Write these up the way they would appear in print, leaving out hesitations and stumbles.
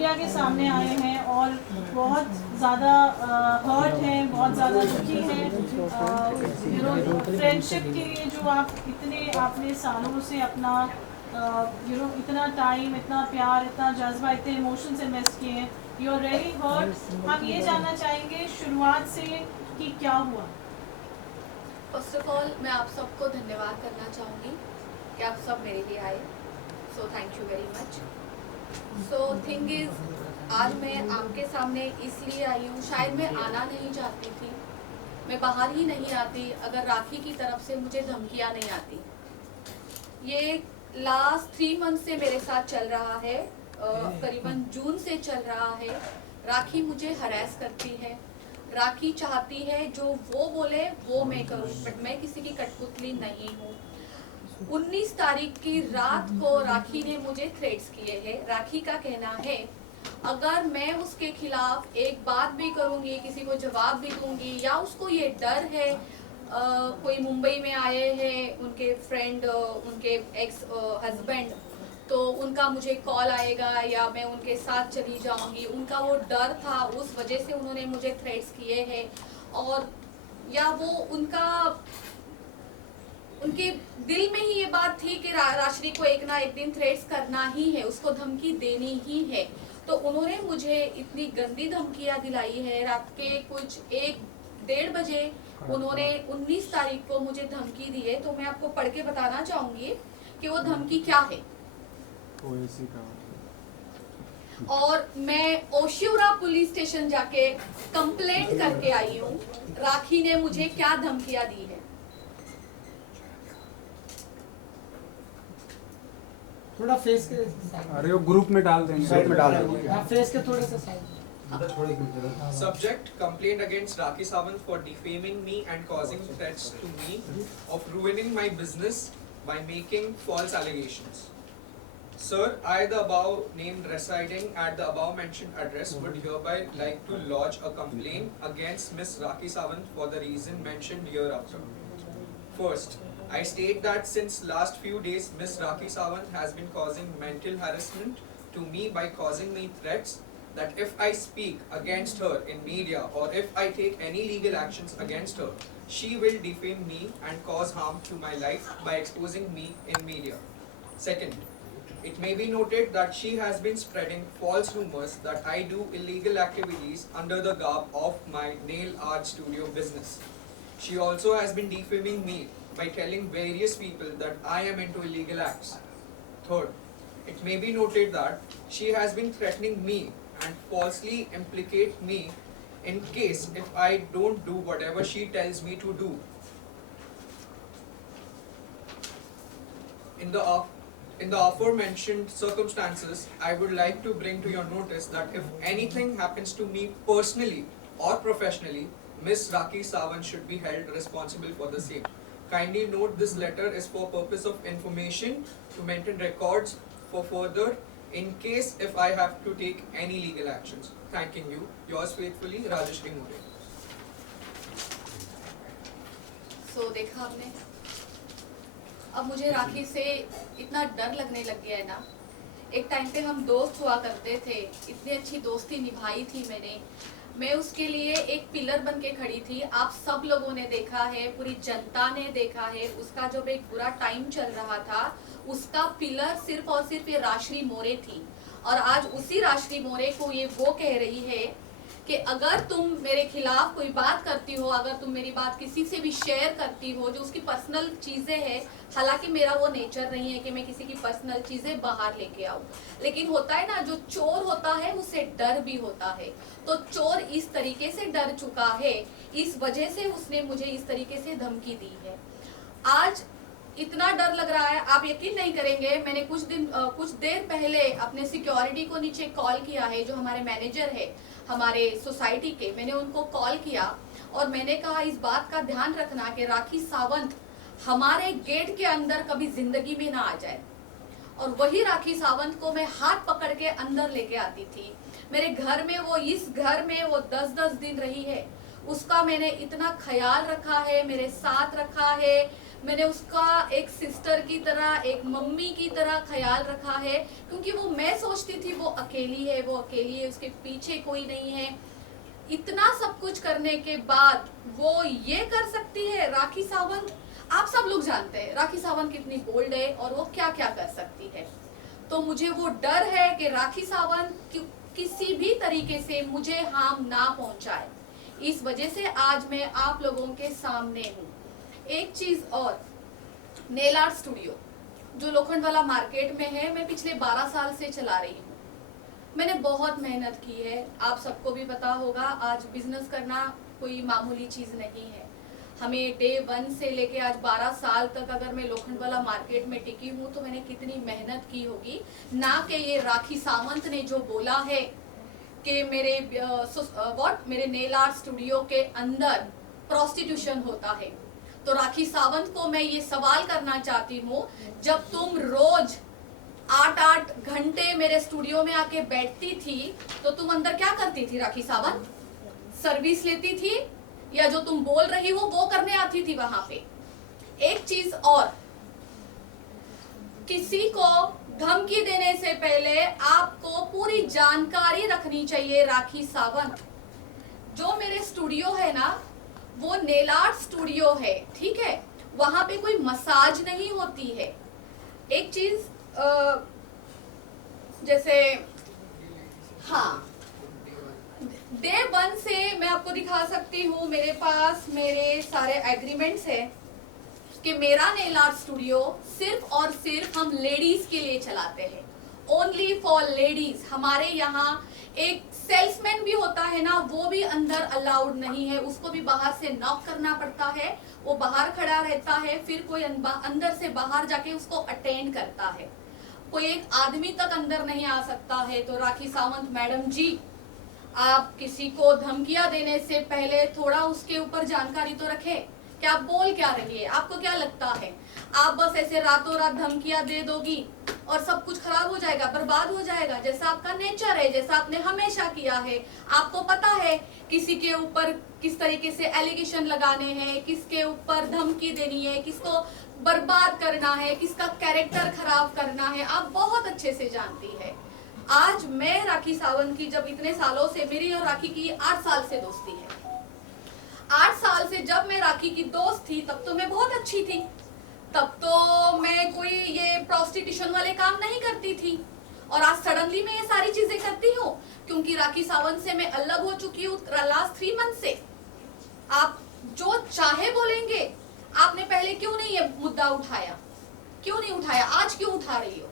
Media के सामने आए हैं और बहुत ज़्यादा हर्ट हैं, बहुत ज़्यादा दुखी हैं। फ्रेंडशिप के लिए जो आप इतने आपने सालों से अपना इतना टाइम, इतना प्यार, इतना जज्बा, इतने इमोशंस इन्वेस्ट किए हैं, यू आर रियली हर्ट। हम ये जानना चाहेंगे शुरुआत से कि क्या हुआ। फर्स्ट ऑफ ऑल मैं आप सबको धन्यवाद करना चाहूँगी कि आप सब मेरे लिए आए, so thank you very much. So thing is, आज मैं आपके सामने इसलिए आई हूँ, शायद मैं आना नहीं चाहती थी, मैं बाहर ही नहीं आती अगर राखी की तरफ से मुझे धमकियाँ नहीं आती। ये लास्ट 3 मंथ से मेरे साथ चल रहा है, करीबन जून से चल रहा है। राखी मुझे हरास करती है, राखी चाहती है जो वो बोले वो मैं करूं, बट मैं किसी की कठपुतली नहीं हूँ। 19 तारीख की रात को राखी ने मुझे थ्रेट्स किए हैं। राखी का कहना है अगर मैं उसके खिलाफ एक बात भी करूंगी, किसी को जवाब भी दूंगी, या उसको ये डर है, कोई मुंबई में आए हैं उनके फ्रेंड, उनके एक्स हस्बैंड, तो उनका मुझे कॉल आएगा या मैं उनके साथ चली जाऊंगी, उनका वो डर था, उस वजह से उन्होंने मुझे थ्रेट्स किए हैं। और या वो उनके दिल में ही ये बात थी कि राशि को एक ना एक दिन थ्रेट्स करना ही है, उसको धमकी देनी ही है। तो उन्होंने मुझे इतनी गंदी धमकियां दिलाई है। रात के कुछ 1-1:30 बजे उन्होंने 19 तारीख को मुझे धमकी दी है। तो मैं आपको पढ़ के बताना चाहूंगी कि वो धमकी क्या है। और मैं ओशिवरा पुलिस स्टेशन जाके कंप्लेंट करके आई हूँ, राखी ने मुझे क्या धमकियां दी है। थोड़ा फेस के, अरे वो ग्रुप में डाल देंगे, साइड में डाल देंगे, फेस के थोड़े से side. Subject: complaint against Rakhi Sawant for defaming me and causing threats to me of ruining my business by making false allegations. Sir, I, the above named, residing at the above mentioned address, would hereby like to lodge a complaint against Miss Rakhi Sawant for the reason mentioned hereafter. First, I state that since last few days, Miss Rakhi Sawant has been causing mental harassment to me by causing me threats that if I speak against her in media or if I take any legal actions against her, she will defame me and cause harm to my life by exposing me in media. Second, it may be noted that she has been spreading false rumors that I do illegal activities under the garb of my nail art studio business. She also has been defaming me by telling various people that I am into illegal acts. Third, it may be noted that she has been threatening me and falsely implicate me in case if I don't do whatever she tells me to do. In the aforementioned circumstances, I would like to bring to your notice that if anything happens to me personally or professionally, Miss Rakhi Sawant should be held responsible for the same. Kindly note this letter is for purpose of information to maintain records for further in case if I have to take any legal actions. Thanking you. Yours faithfully, Rajeshri More. So देखा आपने, अब मुझे राखी से इतना डर लगने लग गया है ना। एक टाइम पे हम दोस्त हुआ करते थे, इतनी अच्छी दोस्ती निभाई थी मैंने, मैं उसके लिए एक पिलर बन के खड़ी थी। आप सब लोगों ने देखा है, पूरी जनता ने देखा है, उसका जब एक बुरा टाइम चल रहा था, उसका पिलर सिर्फ और सिर्फ ये राशि मोरे थी। और आज उसी राशि मोरे को ये वो कह रही है कि अगर तुम मेरे खिलाफ कोई बात करती हो, अगर तुम मेरी बात किसी से भी शेयर करती हो जो उसकी पर्सनल चीज़ें हैं, हालांकि मेरा वो नेचर नहीं है कि मैं किसी की पर्सनल चीज़ें बाहर लेके आऊँ, लेकिन होता है ना, जो चोर होता है उसे डर भी होता है। तो चोर इस तरीके से डर चुका है, इस वजह से उसने मुझे इस तरीके से धमकी दी है। आज इतना डर लग रहा है, आप यकीन नहीं करेंगे, मैंने कुछ देर पहले अपने सिक्योरिटी को नीचे कॉल किया है, जो हमारे मैनेजर है हमारे सोसाइटी के, मैंने उनको कॉल किया और मैंने कहा इस बात का ध्यान रखना कि राखी सावंत हमारे गेट के अंदर कभी जिंदगी में ना आ जाए। और वही राखी सावंत को मैं हाथ पकड़ के अंदर लेके आती थी। मेरे घर में वो, इस घर में वो 10-10 दिन रही है, उसका मैंने इतना ख्याल रखा है, मेरे साथ रखा है, मैंने उसका एक सिस्टर की तरह, एक मम्मी की तरह ख्याल रखा है, क्योंकि वो मैं सोचती थी वो अकेली है, उसके पीछे कोई नहीं है। इतना सब कुछ करने के बाद वो ये कर सकती है। राखी सावंत, आप सब लोग जानते हैं राखी सावंत कितनी बोल्ड है और वो क्या क्या कर सकती है। तो मुझे वो डर है कि राखी सावंत किसी भी तरीके से मुझे हार्म ना पहुंचाए। इस वजह से आज मैं आप लोगों के सामने हूँ। एक चीज और, नेल आर्ट स्टूडियो जो लोखंडवाला मार्केट में है, मैं पिछले 12 साल से चला रही हूँ। मैंने बहुत मेहनत की है, आप सबको भी पता होगा। आज बिजनेस करना कोई मामूली चीज नहीं है। हमें डे 1 से लेके आज 12 साल तक अगर मैं लोखंडवाला मार्केट में टिकी हूँ तो मैंने कितनी मेहनत की होगी। ना कि ये राखी सावंत ने जो बोला है कि मेरे नेल आर्ट स्टूडियो के अंदर प्रोस्टिट्यूशन होता है। तो राखी सावंत को मैं ये सवाल करना चाहती हूँ, जब तुम रोज 8-8 घंटे मेरे स्टूडियो में आके बैठती थी तो तुम अंदर क्या करती थी राखी सावंत? सर्विस लेती थी या जो तुम बोल रही हो वो करने आती थी वहां पे? एक चीज और, किसी को धमकी देने से पहले आपको पूरी जानकारी रखनी चाहिए। राखी सावंत, जो मेरे स्टूडियो है ना वो नेल आर्ट स्टूडियो है, ठीक है? वहां पे कोई मसाज नहीं होती है। एक चीज जैसे, हाँ, डे 1 से मैं आपको दिखा सकती हूँ, मेरे पास मेरे सारे एग्रीमेंट्स है कि मेरा नेल आर्ट स्टूडियो सिर्फ और सिर्फ हम लेडीज के लिए चलाते हैं, ओनली फॉर लेडीज। हमारे यहाँ एक सेल्समैन भी होता है ना, वो भी अंदर अलाउड नहीं है, उसको भी बाहर से नॉक करना पड़ता है। वो बाहर खड़ा रहता है, फिर कोई अंदर से बाहर जाके उसको अटेंड करता है। कोई एक आदमी तक अंदर नहीं आ सकता है। तो राखी सावंत मैडम जी, आप किसी को धमकियां देने से पहले थोड़ा उसके ऊपर जानकारी तो रखें कि आप बोल क्या रही है। आपको क्या लगता है आप बस ऐसे रातों रात धमकियां दे दोगी और सब कुछ खराब हो जाएगा, बर्बाद हो जाएगा, जैसा आपका नेचर है, जैसा आपने हमेशा किया है? आपको पता है किसी के ऊपर किस तरीके से एलिगेशन लगाने हैं, किसके ऊपर धमकी देनी है, किसको बर्बाद करना है, किसका कैरेक्टर खराब करना है, आप बहुत अच्छे से जानती है। आज मैं राखी सावंत की, जब इतने सालों से मेरी और राखी की 8 साल से दोस्ती है, 8 साल से जब मैं राखी की दोस्त थी तब तो मैं बहुत अच्छी थी, तब तो मैं कोई ये प्रोस्टिट्यूशन वाले काम नहीं करती थी। और आज सडनली मैं ये सारी चीजें करती हूँ क्योंकि राखी सावंत से मैं अलग हो चुकी हूँ लास्ट 3 मंथ से। आप जो चाहे बोलेंगे, आपने पहले क्यों नहीं ये मुद्दा उठाया? क्यों नहीं उठाया? आज क्यों उठा रही हो?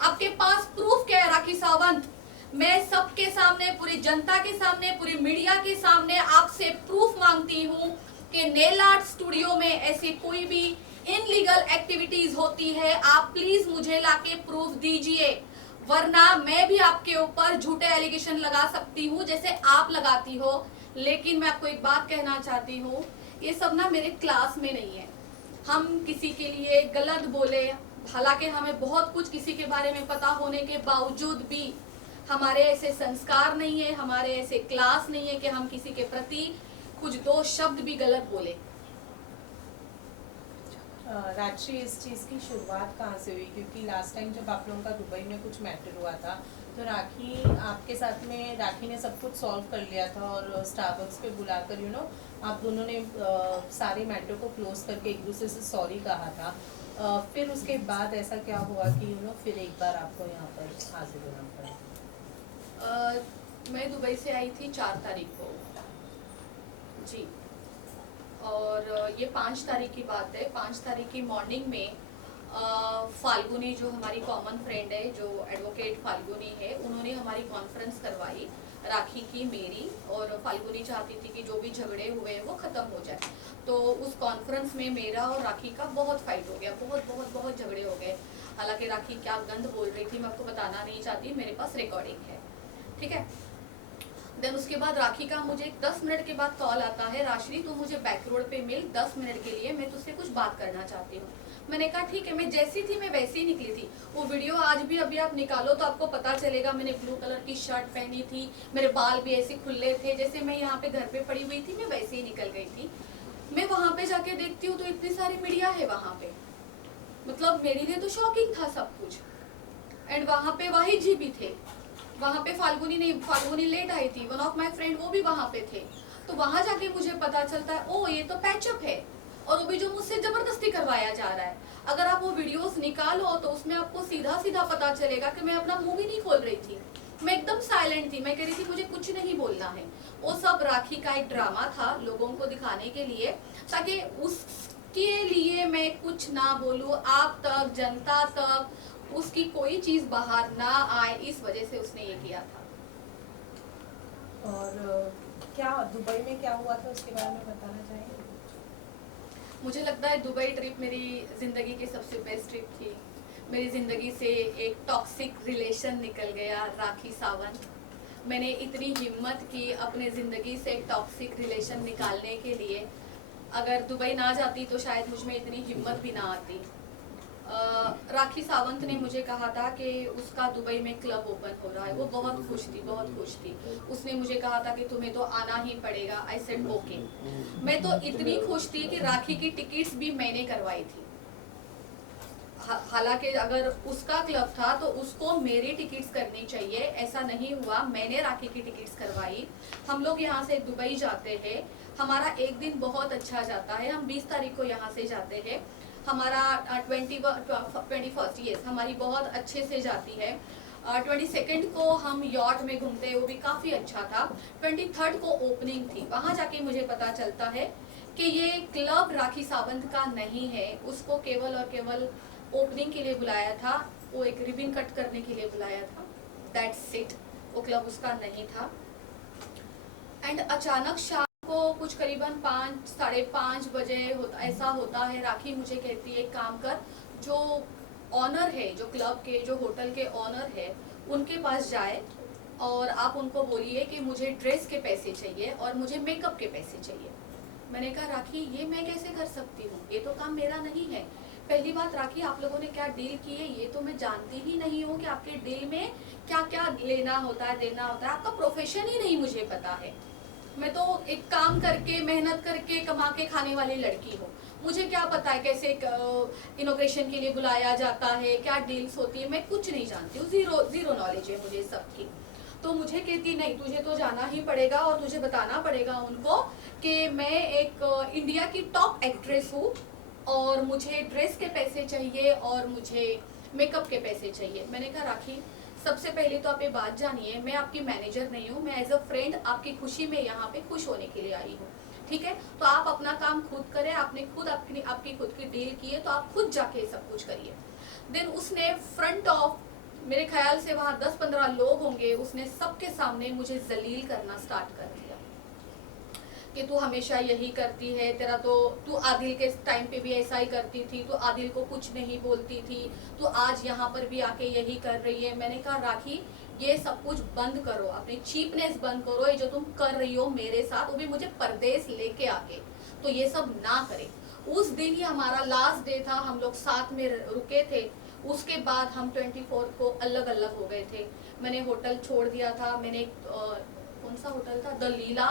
आपके पास प्रूफ क्या है राखी सावंत? मैं सबके सामने, पूरी जनता के सामने, पूरी मीडिया के सामने आपसे प्रूफ मांगती हूँ कि नेल आर्ट स्टूडियो में ऐसे कोई भी इनलीगल एक्टिविटीज होती है। आप प्लीज मुझे लाके प्रूफ दीजिए, वरना मैं भी आपके ऊपर झूठे एलिगेशन लगा सकती हूँ जैसे आप लगाती हो। लेकिन मैं आपको एक बात कहना चाहती हूँ, ये सब ना मेरे क्लास में नहीं है। हम किसी के लिए गलत बोले, हालांकि हमें बहुत कुछ किसी के बारे में पता होने के बावजूद भी हमारे ऐसे संस्कार नहीं है, हमारे ऐसे क्लास नहीं है कि हम किसी के प्रति कुछ 2 शब्द भी गलत बोले। राजश्री, इस चीज़ की शुरुआत कहाँ से हुई? क्योंकि लास्ट टाइम जब आप लोगों का दुबई में कुछ मैटर हुआ था तो राखी आपके साथ में, राखी ने सब कुछ सॉल्व कर लिया था और स्टारबक्स पे बुलाकर आप दोनों ने सारे मैटर को क्लोज करके एक दूसरे से सॉरी कहा था। फिर उसके बाद ऐसा क्या हुआ कि फिर एक बार आपको यहाँ पर हाजिर होना पड़ा? मैं दुबई से आई थी 4 तारीख को जी, और ये 5 तारीख की बात है। 5 तारीख की मॉर्निंग में फाल्गुनी, जो हमारी कॉमन फ्रेंड है, जो एडवोकेट फाल्गुनी है, उन्होंने हमारी कॉन्फ्रेंस करवाई राखी की, मेरी, और फाल्गुनी चाहती थी कि जो भी झगड़े हुए वो ख़त्म हो जाए। तो उस कॉन्फ्रेंस में मेरा और राखी का बहुत फाइट हो गया, बहुत झगड़े हो गए। हालांकि राखी क्या गंद बोल रही थी मैं आपको बताना नहीं चाहती, मेरे पास रिकॉर्डिंग है, ठीक है। देन उसके बाद राखी का मुझे 10 मिनट के बाद कॉल आता है, राशि तू मुझे बैक रोड पे मिल 10 मिनट के लिए, मैं तुझसे कुछ बात करना चाहती हूँ। मैंने कहा ठीक है। मैं जैसी थी मैं वैसी ही निकली थी। वो वीडियो आज भी अभी आप निकालो तो आपको पता चलेगा, मैंने ब्लू कलर की शर्ट पहनी थी, मेरे बाल भी ऐसे खुले थे, जैसे मैं यहाँ पे घर पे पड़ी हुई थी मैं वैसे ही निकल गई थी। मैं वहां पे जाके देखती हूँ तो इतनी सारी मीडिया है वहां पे, मतलब मेरे लिए तो शॉकिंग था सब कुछ। एंड वहां पे वाहिद जी भी थे, वहां पे फाल्गुनी लेट आई थी, वन ऑफ माय फ्रेंड वो भी वहां पे थे। तो वहां जाके मुझे पता चलता है ओ ये तो पैचअप है, और वो भी जो मुझसे जबरदस्ती करवाया जा रहा है। अगर आप वो वीडियोस निकालो तो उसमें आपको सीधा सीधा पता चलेगा कि मैं अपना मुंह भी नहीं खोल रही थी, मैं एकदम साइलेंट थी, मैं कह रही थी मुझे कुछ नहीं बोलना है। वो सब राखी का एक ड्रामा था लोगों को दिखाने के लिए, ताकि उसके लिए मैं कुछ ना बोलूं, आप तक, जनता तक उसकी कोई चीज बाहर ना आए, इस वजह से उसने ये किया था। और क्या दुबई में क्या हुआ था उसके बारे में बताना चाहेंगे? मुझे लगता है दुबई ट्रिप मेरी जिंदगी की सबसे बेस्ट ट्रिप थी। मेरी जिंदगी से एक टॉक्सिक रिलेशन निकल गया, राखी सावंत। मैंने इतनी हिम्मत की अपने जिंदगी से एक टॉक्सिक रिलेशन निकालने के लिए। अगर दुबई ना जाती तो शायद मुझ में इतनी हिम्मत भी ना आती। राखी सावंत ने मुझे कहा था कि उसका दुबई में क्लब ओपन हो रहा है, वो बहुत खुश थी, बहुत खुश थी। उसने मुझे कहा था कि तुम्हें तो आना ही पड़ेगा। I said okay. मैं तो इतनी खुश थी कि राखी की टिकट्स भी मैंने करवाई थी। हालांकि अगर उसका क्लब था तो उसको मेरी टिकट्स करनी चाहिए, ऐसा नहीं हुआ। मैंने राखी की टिकट्स करवाई। हम लोग यहाँ से दुबई जाते हैं, हमारा एक दिन बहुत अच्छा जाता है। हम 20 तारीख को यहाँ से जाते हैं, हमारा 21st यस हमारी बहुत अच्छे से जाती है। 22nd को हम यॉट में घूमते हैं, वो भी काफ़ी अच्छा था। 23rd को ओपनिंग थी। वहाँ जाके मुझे पता चलता है कि ये क्लब राखी सावंत का नहीं है, उसको केवल और केवल ओपनिंग के लिए बुलाया था, वो एक रिबन कट करने के लिए बुलाया था, दैट्स इट। वो क्लब उसका नहीं था। एंड अचानक शाम को कुछ करीबन 5-5:30 बजे ऐसा होता है, राखी मुझे कहती है एक काम कर, जो ऑनर है, जो क्लब के, जो होटल के ऑनर है, उनके पास जाए और आप उनको बोलिए कि मुझे ड्रेस के पैसे चाहिए और मुझे मेकअप के पैसे चाहिए। मैंने कहा राखी ये मैं कैसे कर सकती हूँ, ये तो काम मेरा नहीं है। पहली बात राखी, आप लोगों ने क्या डील की है ये तो मैं जानती ही नहीं हूँ कि आपके डील में क्या क्या लेना होता है, देना होता है। आपका प्रोफेशन ही नहीं मुझे पता है। मैं तो एक काम करके, मेहनत करके, कमा के खाने वाली लड़की हूँ। मुझे क्या पता है कैसे इनोग्रेशन के लिए बुलाया जाता है, क्या डील्स होती है, मैं कुछ नहीं जानती हूँ। जीरो नॉलेज है मुझे सबकी। तो मुझे कहती नहीं, तुझे तो जाना ही पड़ेगा और तुझे बताना पड़ेगा उनको कि मैं एक इंडिया की टॉप एक्ट्रेस हूँ और मुझे ड्रेस के पैसे चाहिए और मुझे मेकअप के पैसे चाहिए। मैंने कहा राखी, सबसे पहले तो आप ये बात जानिए, मैं आपकी मैनेजर नहीं हूँ, मैं एज अ फ्रेंड आपकी खुशी में यहाँ पे खुश होने के लिए आई हूँ, ठीक है? तो आप अपना काम खुद करें, आपने खुद आपकी खुद की डील की है तो आप खुद जाके सब कुछ करिए। देन उसने फ्रंट ऑफ, मेरे ख्याल से वहाँ 10-15 लोग होंगे, उसने सबके सामने मुझे जलील करना स्टार्ट कर दिया कि तू हमेशा यही करती है, तेरा तो तू आदिल के टाइम पे भी ऐसा ही करती थी, तू आदिल को कुछ नहीं बोलती थी, तू आज यहाँ पर भी आके यही कर रही है। मैंने कहा राखी ये सब कुछ बंद करो, अपनी चीपनेस बंद करो, ये जो तुम कर रही हो मेरे साथ, वो भी मुझे परदेश लेके आके, तो ये सब ना करे। उस दिन ही हमारा लास्ट डे था, हम लोग साथ में रुके थे। उसके बाद हम 24 को अलग अलग हो गए थे। मैंने होटल छोड़ दिया था, मैंने कौन सा होटल था, द लीला,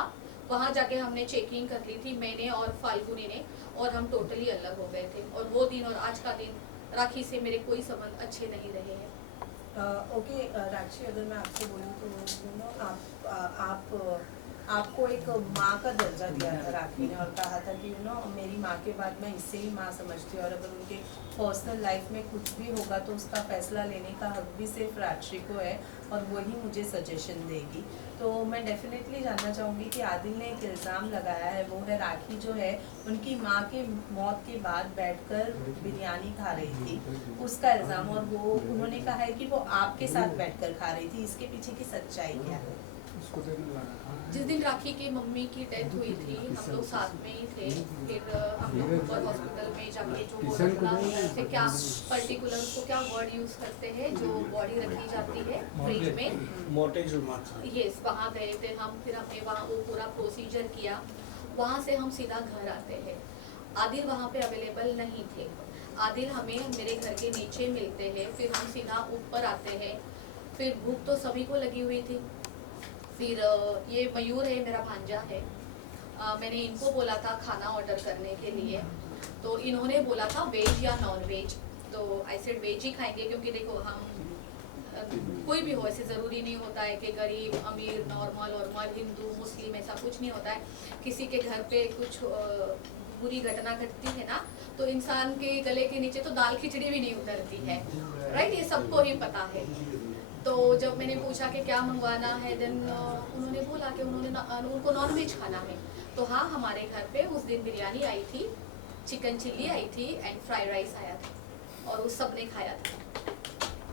वहाँ जाके हमने चेकिंग कर ली थी, मैंने और फाल्गुनी ने, और हम टोटली अलग हो गए थे। और वो दिन और आज का दिन राखी से मेरे कोई संबंध अच्छे नहीं रहे हैं। ओके राक्षी, अगर मैं आपसे बोलूँ तो आपको एक माँ का दर्जा दिया था राखी ने और कहा था कि मेरी माँ के बाद मैं इससे ही माँ समझती हूँ और अगर उनके पर्सनल लाइफ में कुछ भी होगा तो उसका फैसला लेने का हक भी सिर्फ राक्षी को है और वही मुझे सजेशन देगी। तो मैं डेफिनेटली जानना चाहूँगी कि आदिल ने एक इल्ज़ाम लगाया है, वो है राखी जो है उनकी माँ के मौत के बाद बैठकर बिरयानी खा रही थी, उसका इल्ज़ाम, और वो उन्होंने कहा है कि वो आपके साथ बैठकर खा रही थी। इसके पीछे की सच्चाई क्या है? जिस दिन राखी की मम्मी की डेथ हुई थी हम लोग साथ में ही थे। फिर हम लोग ऊपर हॉस्पिटल में जाके जो वो रखना थे, क्या पर्टिकुलर उसको क्या वर्ड यूज करते हैं, जो बॉडी रखी जाती है फ्रिज में, यस, वहाँ गए थे हम। फिर हमने वहाँ वो पूरा प्रोसीजर किया। वहाँ से हम सीधा घर आते हैं। आदिल वहाँ पे अवेलेबल नहीं थे। आदिल हमें मेरे घर के नीचे मिलते हैं, फिर हम सीधा ऊपर आते हैं। फिर भूख तो सभी को लगी हुई थी। फिर ये मयूर है, मेरा भांजा है, मैंने इनको बोला था खाना ऑर्डर करने के लिए, तो इन्होंने बोला था वेज या नॉन वेज। तो आई सेड वेज ही खाएंगे, क्योंकि देखो हम कोई भी हो, ऐसे ज़रूरी नहीं होता है कि गरीब अमीर नॉर्मल हिंदू मुस्लिम, ऐसा कुछ नहीं होता है। किसी के घर पे कुछ बुरी घटना घटती है ना, तो इंसान के गले के नीचे तो दाल खिचड़ी भी नहीं उतरती है, राइट, ये सबको ही पता है। तो जब मैंने पूछा कि क्या मंगवाना है, देन उन्होंने बोला कि उनको नॉन वेज खाना है। तो हाँ, हमारे घर पे उस दिन बिरयानी आई थी, चिकन चिल्ली आई थी एंड फ्राइड राइस आया था, और उस सब ने खाया था।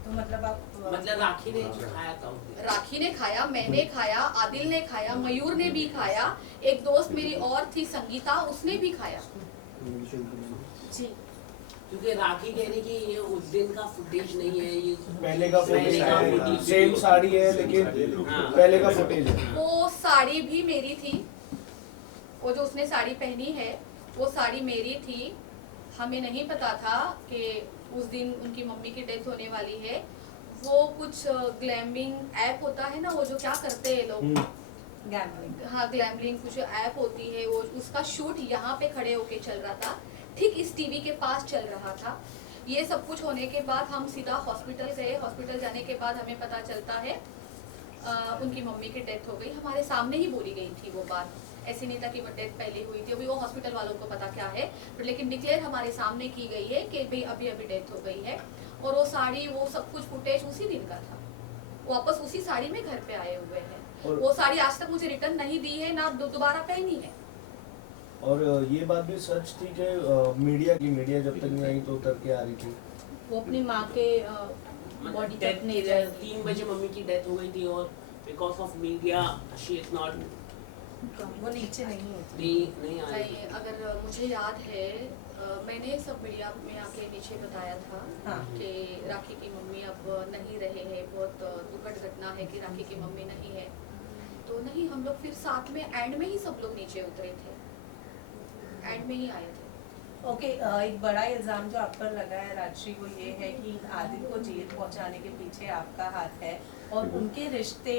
तो मतलब आप मतलब राखी ने खाया था उस दिन? राखी ने खाया, मैंने खाया, आदिल ने खाया, मयूर ने भी खाया, एक दोस्त मेरी और थी संगीता, उसने भी खाया जी। क्योंकि राखी कहने की ये उस दिन का फुटेज नहीं है, ये पहले का पहले का फुटेज है, footage सेम है। साड़ी है लेकिन हाँ। पहले का फुटेज है। वो साड़ी भी मेरी थी, वो जो उसने साड़ी पहनी है वो साड़ी मेरी थी। हमें नहीं पता था कि उस दिन उनकी मम्मी की डेथ होने वाली है। वो कुछ ग्लैमिंग ऐप होता है ना, वो जो क्या करते हैं लोग, गैम्बलिंग, हाँ ग्लैमलिंग कुछ ऐप होती है, वो उसका शूट यहाँ पे खड़े होके चल रहा था, ठीक इस टीवी के पास चल रहा था। ये सब कुछ होने के बाद हम सीधा हॉस्पिटल गए। हॉस्पिटल जाने के बाद हमें पता चलता है उनकी मम्मी की डेथ हो गई। हमारे सामने ही बोली गई थी वो बात, ऐसी नहीं था कि वो डेथ पहले हुई थी, अभी वो हॉस्पिटल वालों को पता क्या है, पर लेकिन डिक्लेयर हमारे सामने की गई है कि भाई अभी अभी डेथ हो गई है। और वो साड़ी, वो सब कुछ फुटेज उसी दिन का था, वापस उसी साड़ी में घर पे आए हुए हैं। और- वो साड़ी आज तक मुझे रिटर्न नहीं दी है, ना दोबारा पहनी है। और ये बात भी सच थी कि मीडिया जब तक नहीं आई तो उतर के आ रही थी। वो अपनी माँ के बॉडी तक नहीं जाएगी। 3 बजे मम्मी की डेथ हो गई थी, और because of media she is not, वो नीचे नहीं होती। नहीं आई। नहीं, अगर मुझे याद है मैंने सब मीडिया में आके नीचे बताया था हाँ। कि राखी की मम्मी अब नहीं रहे हैं, बहुत दुखद घटना है कि राखी की मम्मी नहीं है। तो नहीं, हम लोग फिर साथ में एंड में ही सब लोग नीचे उतरे थे, एंड में ही आए थे। ओके, एक बड़ा इल्जाम जो आप पर लगा है राजश्री, वो ये है कि आदिल को जेल पहुंचाने के पीछे आपका हाथ है, और उनके रिश्ते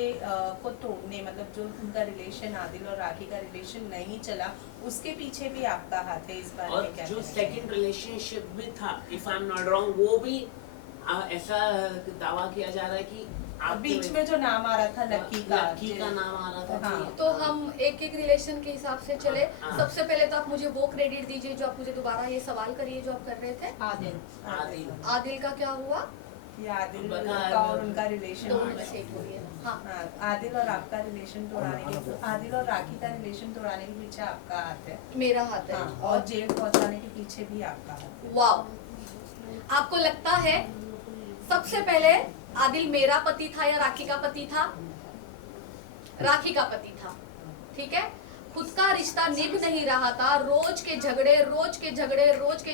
को तोड़ने, मतलब जो उनका रिलेशन आदिल और राखी का रिलेशन नहीं चला, उसके पीछे भी आपका हाथ है। इस बारे और में क्या जो कहना सेकंड रिलेशनशिप में था, if I am not wrong, वो भी ऐसा दावा किया जा रहा है कि है? बीच में जो नाम आ रहा था लक्की का नाम आ रहा था। हाँ। तो हम एक एक रिलेशन के हिसाब से चले। हाँ। सबसे पहले तो आप मुझे वो क्रेडिट दीजिए जो आप मुझे दोबारा ये सवाल करिए जो आप कर रहे थे। आदिल आदिल का क्या हुआ? ये आदिल बता- का और उनका रिलेशन दो मिनट से बोलिए। हाँ, हाँ, आदिल और आपका रिलेशन तोड़ाने के, आदिल और राखी का रिलेशन तोड़ाने के पीछे आपका हाथ है। मेरा हाथ है। हाँ, और जेल पहुंचाने के पीछे भी आपका हाथ है। वाओ, आपको लगता है सबसे पहले आदिल मेरा पति था या राखी का पति था? राखी का पति था, ठीक है। खुद का रिश्ता निभ नहीं रहा था, रोज के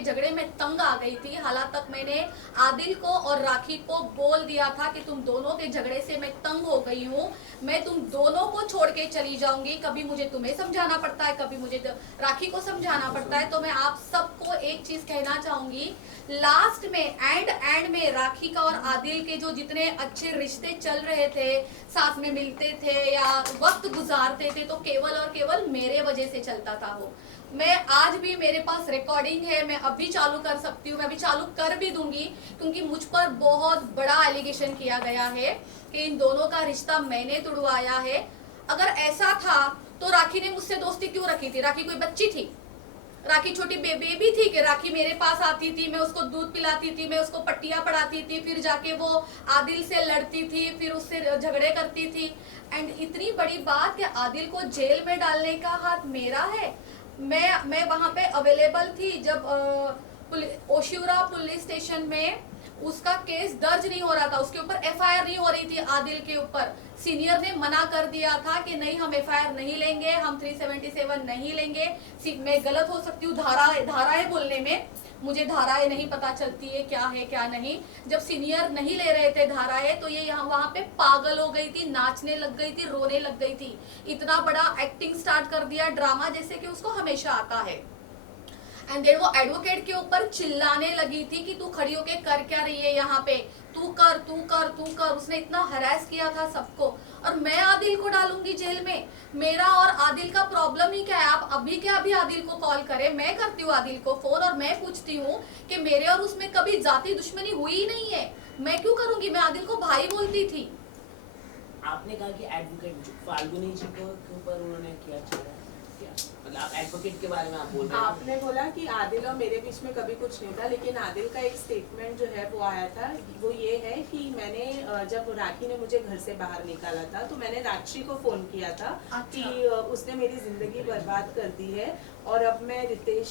झगड़े में तंग आ गई थी। हालांकि तक मैंने आदिल को और राखी को बोल दिया था कि तुम दोनों के झगड़े से मैं तंग हो गई हूँ, मैं तुम दोनों को छोड़ के चली जाऊंगी। कभी मुझे तुम्हें समझाना पड़ता है, कभी मुझे राखी को समझाना पड़ता है। तो मैं आप सबको एक चीज कहना चाहूंगी, लास्ट में एंड में राखी का और आदिल के जो जितने अच्छे रिश्ते चल रहे थे, साथ में मिलते थे या वक्त गुजारते थे, तो केवल और केवल मेरे वजह से चलता था वो। मैं आज भी, मेरे पास रिकॉर्डिंग है, मैं अभी चालू कर सकती हूँ, मैं अभी चालू कर भी दूंगी, क्योंकि मुझ पर बहुत बड़ा एलिगेशन किया गया है कि इन दोनों का रिश्ता मैंने तुड़वाया है। अगर ऐसा था तो राखी ने मुझसे दोस्ती क्यों रखी थी? राखी कोई बच्ची थी? राखी छोटी बेबी थी कि राखी मेरे पास आती थी, मैं उसको दूध पिलाती थी, मैं उसको पट्टियां पढ़ाती थी, फिर जाके वो आदिल से लड़ती थी, फिर उससे झगड़े करती थी। एंड इतनी बड़ी बात कि आदिल को जेल में डालने का हाथ मेरा है। मैं वहां पे अवेलेबल थी जब ओशिवरा पुलिस स्टेशन में उसका केस दर्ज नहीं हो रहा था, उसके ऊपर एफआईआर नहीं हो रही थी आदिल के ऊपर। सीनियर ने मना कर दिया था कि नहीं, हम एफआईआर नहीं लेंगे, हम 377 नहीं लेंगे। मैं गलत हो सकती हूँ धाराएं बोलने में, मुझे धाराएं नहीं पता चलती है क्या है क्या नहीं। जब सीनियर नहीं ले रहे थे धाराएं, तो ये यहाँ वहां पे पागल हो गई थी, नाचने लग गई थी, रोने लग गई थी। इतना बड़ा एक्टिंग स्टार्ट कर दिया, ड्रामा जैसे कि उसको हमेशा आता है। एंड देन वो एडवोकेट के ऊपर चिल्लाने लगी थी कि तू खड़ी होके कर क्या रही है यहाँ पे, तू कर तू कर तू कर। उसने इतना हरास किया था सबको, और मैं आदिल को डालूंगी जेल में। मेरा और आदिल का प्रॉब्लम ही क्या है? आप अभी के अभी आदिल को कॉल करें, मैं करती हूँ आदिल को फोन और मैं पूछती हूँ कि मेरे और उसमें कभी जाति दुश्मनी हुई ही नहीं है, मैं क्यों करूंगी? मैं आदिल को भाई बोलती थी। आपने कहा कि एडवोकेट फाल्गुनी जी को के ऊपर उन्होंने किया चला क्या, मतलब आप एडवोकेट के बारे में आप बोल रहे हैं। आपने बोला कि आदिल और मेरे बीच में कभी कुछ नहीं था, लेकिन आदिल का एक स्टेटमेंट जो है वो आया था, वो ये है कि मैंने जब राखी ने मुझे घर से बाहर निकाला था तो मैंने राक्षी को फोन किया था कि उसने मेरी जिंदगी बर्बाद कर दी है और अब मैं रितेश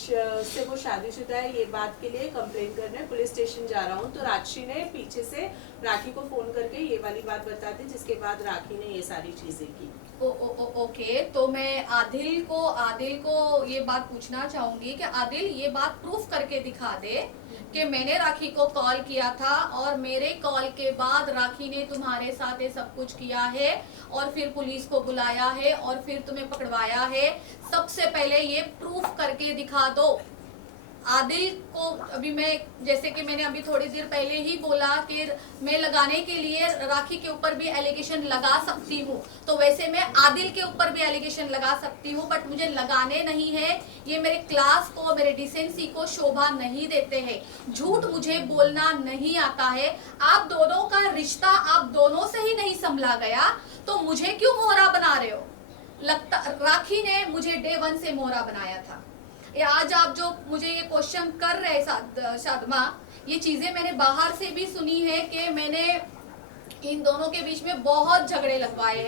से, वो शादीशुदा है, ये बात के लिए कंप्लेंट करने पुलिस स्टेशन जा रहा हूँ। तो राक्षी ने पीछे से राखी को फोन करके ये वाली बात बता दी, जिसके बाद राखी ने ये सारी चीजें की। ओके, तो मैं आदिल को ये बात पूछना चाहूंगी कि आदिल ये बात प्रूफ करके दिखा दे कि मैंने राखी को कॉल किया था और मेरे कॉल के बाद राखी ने तुम्हारे साथ ये सब कुछ किया है और फिर पुलिस को बुलाया है और फिर तुम्हें पकड़वाया है। सबसे पहले ये प्रूफ करके दिखा दो। आदिल को अभी मैं, जैसे कि मैंने अभी थोड़ी देर पहले ही बोला कि मैं लगाने के लिए राखी के ऊपर भी एलिगेशन लगा सकती हूँ, तो वैसे मैं आदिल के ऊपर भी एलिगेशन लगा सकती हूँ, बट मुझे लगाने नहीं है। ये मेरे क्लास को, मेरे डिसेंसी को शोभा नहीं देते हैं। झूठ मुझे बोलना नहीं आता है। आप दोनों का रिश्ता आप दोनों से ही नहीं संभला गया, तो मुझे क्यों मोहरा बना रहे हो? लगता राखी ने मुझे डे 1 से मोहरा बनाया था। ये आज आप जो मुझे ये क्वेश्चन कर रहे साधमा, ये चीजें मैंने बाहर से भी सुनी है कि मैंने इन दोनों के बीच में बहुत झगड़े लगवाए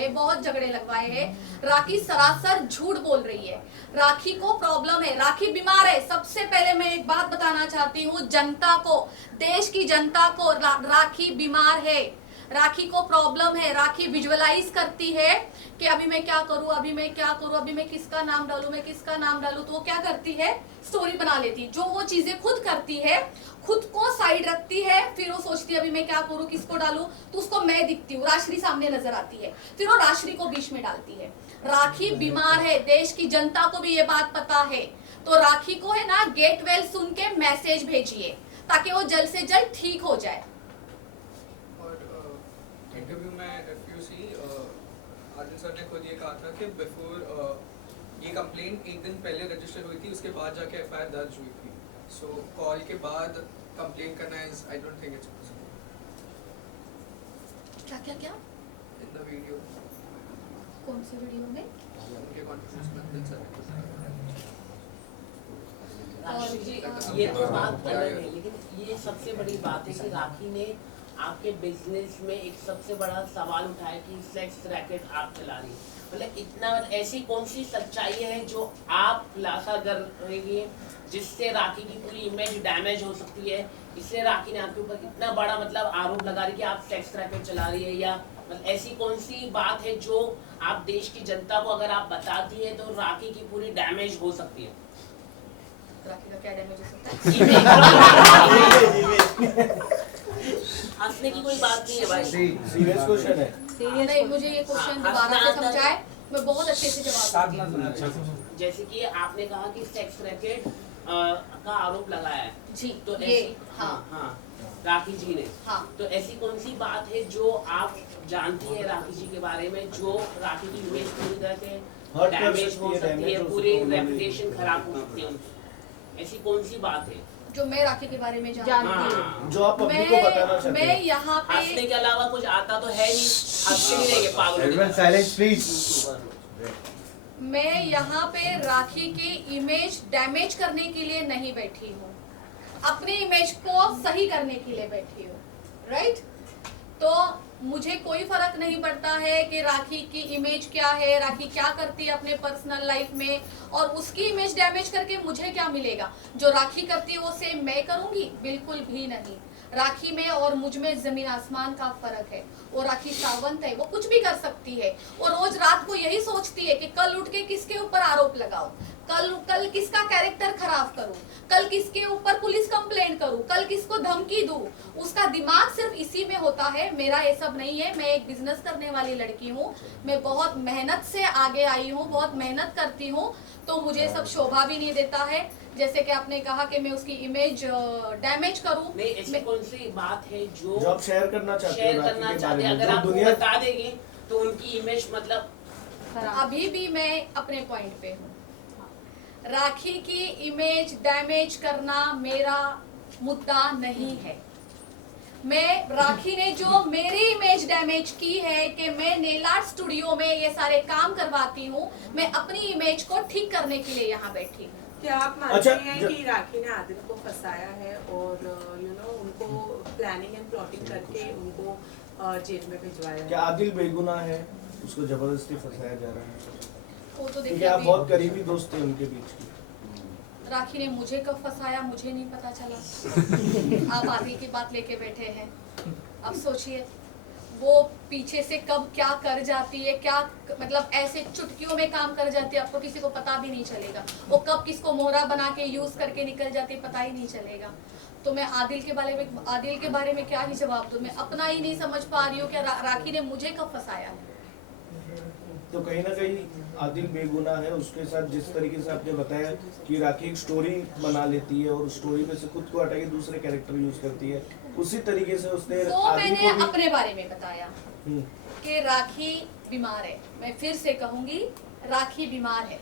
हैं। राखी सरासर झूठ बोल रही है। राखी को प्रॉब्लम है, राखी बीमार है। सबसे पहले मैं एक बात बताना चाहती हूँ जनता को, देश की जनता को, राखी बीमार है, राखी को प्रॉब्लम है। राखी विजुअलाइज करती है कि अभी मैं क्या करूं, अभी मैं किसका नाम डालूं, तो वो क्या करती है, स्टोरी बना लेती। जो वो चीजें खुद करती है, खुद को साइड रखती है, फिर वो सोचती है अभी मैं क्या करूं, किसको डालूं, तो उसको मैं दिखती हूँ, राशि सामने नजर आती है, फिर वो राशि को बीच में डालती है। राखी बीमार है, देश की जनता को भी ये बात पता है। तो राखी को है ना, गेट वेल सुन के मैसेज भेजिए ताकि वो जल्द से जल्द ठीक हो जाए। इंटरव्यू में if you see Adil sir ने खुद ये कहा था कि बिफोर ये कंप्लेंट एक दिन पहले रजिस्टर हुई थी, उसके बाद जाके एफआईआर दर्ज हुई थी। सो कॉल के बाद कंप्लेंट करना is, I don't think it's possible. क्या इन द वीडियो, कौन सी वीडियो में? उनके कॉन्फ्रेंस में आदिल सर राखी जी, ये तो बात अलग है, लेकिन ये सबसे बड़ी बात है कि राखी ने आपके बिजनेस में एक सबसे बड़ा सवाल उठाया कि सेक्स रैकेट आप चला रही, मतलब इतना, ऐसी कौन सी सच्चाई है जो आप खुलासा कर रही है जिससे राखी की पूरी इमेज डैमेज हो सकती है? इसलिए राखी ने आपके ऊपर इतना बड़ा मतलब आरोप लगा रही है कि आप सेक्स रैकेट चला रही है, या मतलब ऐसी कौन सी बात है जो आप देश की जनता को अगर आप बताती है तो राखी की पूरी डैमेज हो सकती है? राखी का क्या डैमेज हो सकता है? हंसने की कोई बात नहीं है भाई, सीरियस क्वेश्चन है। नहीं, मुझे ये क्वेश्चन दोबारा से समझाए, मैं बहुत अच्छे से जवाब दूंगी। जैसे कि आपने कहा कि सेक्स रैकेट का आरोप लगाया है जी, तो ये ऐसी, हाँ राखी जी ने, हाँ, तो ऐसी कौन सी बात है जो आप जानती है राखी जी के बारे में जो राखी की इमेज पूरी तरह से डैमेज हो सकती है, पूरी रेपुटेशन खराब हो सकती है? ऐसी कौन सी बात है जो मैं राखी के बारे में जानती हूँ? जो आप पब्लिक को बताना चाहते मैं हैं। यहाँ पे हंसने के अलावा कुछ आता तो है नहीं, हंसते नहीं रहेंगे पागल। Everyone silence please. मैं यहाँ पे राखी की इमेज डैमेज करने के लिए नहीं बैठी हूँ, अपनी इमेज को सही करने के लिए बैठी हूँ, राइट? तो मुझे कोई फर्क नहीं पड़ता है कि राखी की इमेज क्या है, राखी क्या करती है अपने पर्सनल लाइफ में, और उसकी इमेज डैमेज करके मुझे क्या मिलेगा? जो राखी करती है वो सेम मैं करूंगी? बिल्कुल भी नहीं। राखी में और मुझ में जमीन आसमान का फर्क है। वो राखी सावंत है, वो कुछ भी कर सकती है। वो रोज रात को यही सोचती है कि कल उठ के किसके ऊपर आरोप लगाऊं, कल किसका कैरेक्टर खराब करूं, कल किसके ऊपर पुलिस कंप्लेंट करूं, कल कल किसको धमकी दूं, उसका दिमाग सिर्फ इसी में होता है। मेरा ये सब नहीं है, मैं एक बिजनेस करने वाली लड़की हूँ, मैं बहुत मेहनत से आगे आई हूँ, बहुत मेहनत करती हूँ, तो मुझे सब शोभा भी नहीं देता है। जैसे कि आपने कहा कि मैं उसकी इमेज डैमेज करूं, नहीं ऐसी कौन सी बात है जो आप शेयर करना चाहते हो शेयर राखी करना के चाहते बारे हैं, में, अगर जो आप दुनिया बता देंगे तो उनकी इमेज मतलब अभी भी मैं अपने पॉइंट पे हूँ। राखी की इमेज डैमेज करना मेरा मुद्दा नहीं है। मैं राखी ने जो मेरी इमेज डैमेज की है कि मैं नेल आर्ट स्टूडियो में ये सारे काम करवाती हूँ, मैं अपनी इमेज को ठीक करने के लिए यहाँ बैठी हूँ। क्या आप मानते अच्छा, हैं कि राखी ने आदिल को फंसाया है और उनको प्लानिंग एंड प्लॉटिंग करके उनको जेल में भिजवाया है? क्या आदिल बेगुनाह है, उसको जबरदस्ती फंसाया जा रहा है? वो तो क्योंकि देखिए आप अभी बहुत करीबी दोस्त थे उनके बीच की। राखी ने मुझे कब फंसाया मुझे नहीं पता चला। आप आदिल की बात लेके बैठे हैं, अब सोचिए वो पीछे से कब क्या कर जाती है, क्या मतलब ऐसे चुटकियों में काम कर जाती है, आपको किसी को पता भी नहीं चलेगा। वो कब किसको मोहरा बना के यूज करके निकल जाती है, पता ही नहीं चलेगा। तो मैं आदिल के बारे में क्या ही जवाब दूं, मैं अपना ही नहीं समझ पा रही हूँ कि राखी ने मुझे कब फंसाया है। तो कहीं ना कहीं आदिल बेगुनाह है। उसके साथ जिस तरीके से आपने बताया कि राखी एक स्टोरी बना लेती है और स्टोरी में से खुद को हटा के दूसरे कैरेक्टर यूज करती है, उसी तरीके से उसने वो आदिल मैंने को भी अपने बारे में बताया कि राखी बीमार है। मैं फिर से कहूंगी, राखी बीमार है।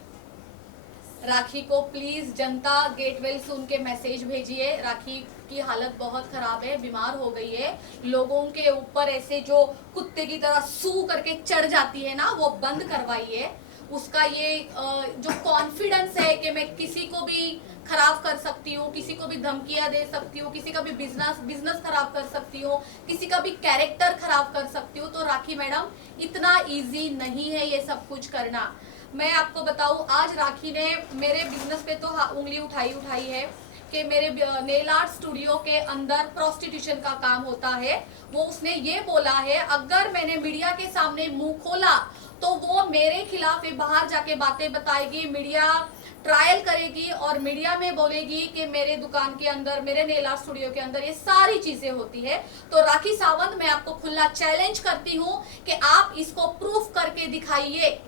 राखी को प्लीज जनता गेटवेल से उनके मैसेज भेजिए। राखी की हालत बहुत खराब है, बीमार हो गई है। लोगों के ऊपर ऐसे जो कुत्ते की तरह सू करके चढ़ जाती है ना, वो बंद करवाइए। उसका ये जो कॉन्फिडेंस है कि मैं किसी को भी खराब कर सकती हूँ, किसी को भी धमकियां दे सकती हूँ, किसी का भी बिजनेस खराब कर सकती हूँ, किसी का भी कैरेक्टर खराब कर सकती हूँ, तो राखी मैडम इतना इजी नहीं है ये सब कुछ करना। मैं आपको बताऊं, आज राखी ने मेरे बिजनेस पे तो उंगली उठाई है कि मेरे नेल आर्ट स्टूडियो के अंदर प्रोस्टिट्यूशन का काम होता है। वो उसने ये बोला है, अगर मैंने मीडिया के सामने मुंह खोला तो वो मेरे खिलाफ बाहर जाके बातें बताएगी, मीडिया ट्रायल करेगी और मीडिया में बोलेगी कि मेरे दुकान के अंदर, मेरे नेल आर्ट स्टूडियो के अंदर ये सारी चीजें होती है। तो राखी सावंत, मैं आपको खुला चैलेंज करती हूँ कि आप इसको प्रूफ करके दिखाइए,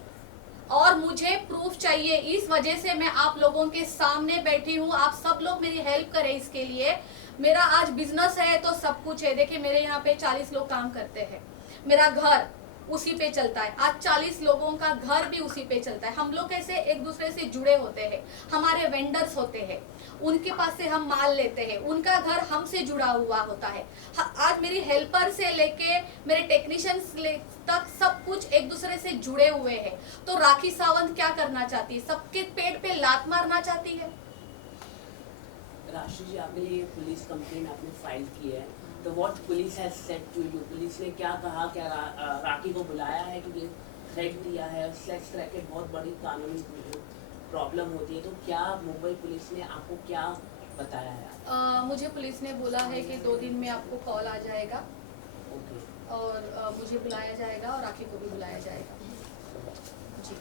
और मुझे प्रूफ चाहिए। इस वजह से मैं आप लोगों के सामने बैठी हूँ। आप सब लोग मेरी हेल्प करें इसके लिए। मेरा आज बिजनेस है तो सब कुछ है। देखिए मेरे यहाँ पे 40 लोग काम करते हैं, मेरा घर उसी पे चलता है। आज 40 लोगों का घर भी उसी पे चलता है। हम लोग कैसे एक दूसरे से जुड़े होते हैं, हमारे वेंडर्स होते हैं, उनके पास से हम माल लेते हैं, उनका घर हमसे जुड़ा हुआ होता है। आज मेरी हेल्पर से लेके मेरे टेक्नीशियंस तक सब कुछ एक दूसरे से जुड़े हुए हैं। तो राखी सावंत क्या करना चाहती है? सबके पेट पे लात मारना चाहती है। राशि जी, आपने ये पुलिस कंप्लेंट आपने फाइल की है, तो what police has said to you? Police ने क्या कहा? क्या राखी को बुलाया है क्योंकि थ्रेट दिया है? सेक्स रैकेट बहुत बड़ी कानूनी प्रॉब्लम होती है, तो क्या मुंबई पुलिस ने आपको क्या बताया है? मुझे पुलिस ने बोला है कि 2 दिन में आपको कॉल आ जाएगा और मुझे बुलाया जाएगा और राखी को भी बुलाया जाएगा। जी,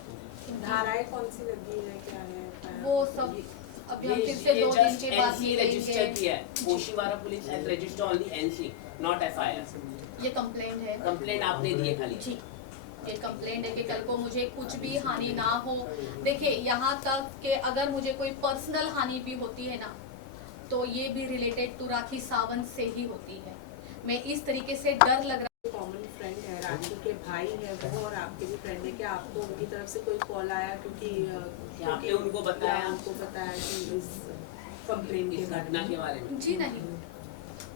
धाराएं कौन सी लगी है, क्या है वो सब अभी हम फिर से 2 दिन के बाद रजिस्टर किया है। Oshiwara police has registered only NC, not FIR. ये कंप्लेंट है। कंप्लेंट आपने दी है खाली? जी, ये कंप्लेंट है कि कल को मुझे कुछ भी हानि ना हो। देखिए यहाँ तक कि अगर मुझे कोई पर्सनल हानि भी होती है ना, तो ये भी रिलेटेड टू राखी सावंत से ही होती है। मैं इस तरीके से डर लग रहा कॉमन फ्रेंड है, राखी के भाई है वो, और आपके भी फ्रेंड है। क्या आपको उनकी तरफ से कोई कॉल आया? क्योंकि आपने उनको बताया कि इस कंप्लेन इस घटना के बारे में? जी नहीं,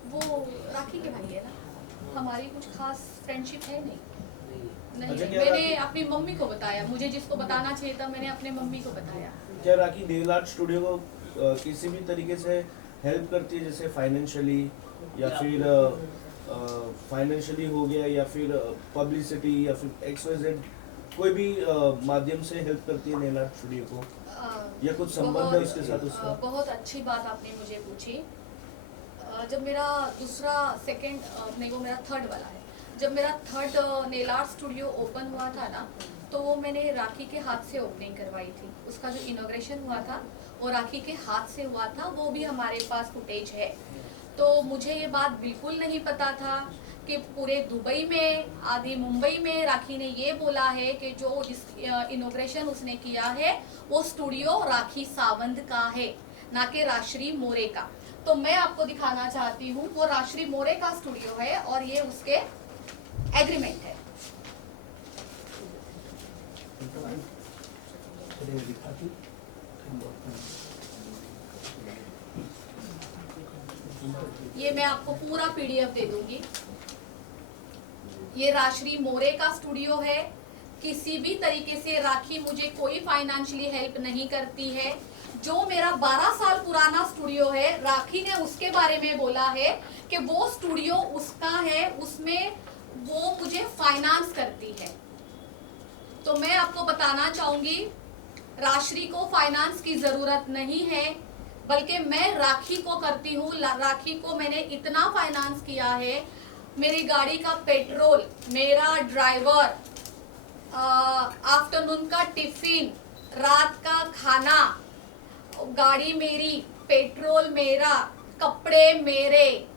वो राखी के भाई है ना, हमारी कुछ खास फ्रेंडशिप है नहीं। नहीं, अच्छा, मैंने अपनी मम्मी को बताया, मुझे जिसको बताना चाहिए था मैंने अपने मम्मी को बताया। क्या राखी नेल आर्ट स्टूडियो को किसी भी तरीके से हेल्प करती है, जैसे फाइनेंशियली या फिर फाइनेंशियली हो गया, या फिर पब्लिसिटी, या फिर XYZ कोई भी माध्यम से हेल्प करती है नेल आर्ट स्टूडियो को, या कुछ संबंध है उसके साथ उसका? बहुत अच्छी बात आपने मुझे पूछी। जब मेरा मेरा थर्ड वाला है, जब मेरा third nail art studio open हुआ था ना, तो वो मैंने राखी के हाथ से ओपनिंग करवाई थी। उसका जो इनॉग्रेशन हुआ था वो राखी के हाथ से हुआ था, वो भी हमारे पास फुटेज है। तो मुझे ये बात बिल्कुल नहीं पता था कि पूरे दुबई में, आदि मुंबई में राखी ने ये बोला है कि जो इनॉग्रेशन उसने किया है वो स्टूडियो राखी सावंत का है, ना कि राश्री मोरे का। तो मैं आपको दिखाना चाहती हूँ, वो राश्री मोरे का स्टूडियो है और ये उसके एग्रीमेंट है। ये मैं आपको पूरा पीडीएफ दे दूंगी। ये राश्री मोरे का स्टूडियो है। किसी भी तरीके से राखी मुझे कोई फाइनेंशियली हेल्प नहीं करती है। जो मेरा 12 साल पुराना स्टूडियो है, राखी ने उसके बारे में बोला है कि वो स्टूडियो उसका है, उसमें वो मुझे फाइनेंस करती है। तो मैं आपको बताना चाहूंगी, राश्री को फाइनेंस की जरूरत नहीं है, बल्कि मैं राखी को करती हूँ। राखी को मैंने इतना फाइनेंस किया है, मेरी गाड़ी का पेट्रोल, मेरा ड्राइवर, आफ्टरनून का टिफिन, रात का खाना, गाड़ी मेरी, पेट्रोल मेरा, कपड़े मेरे,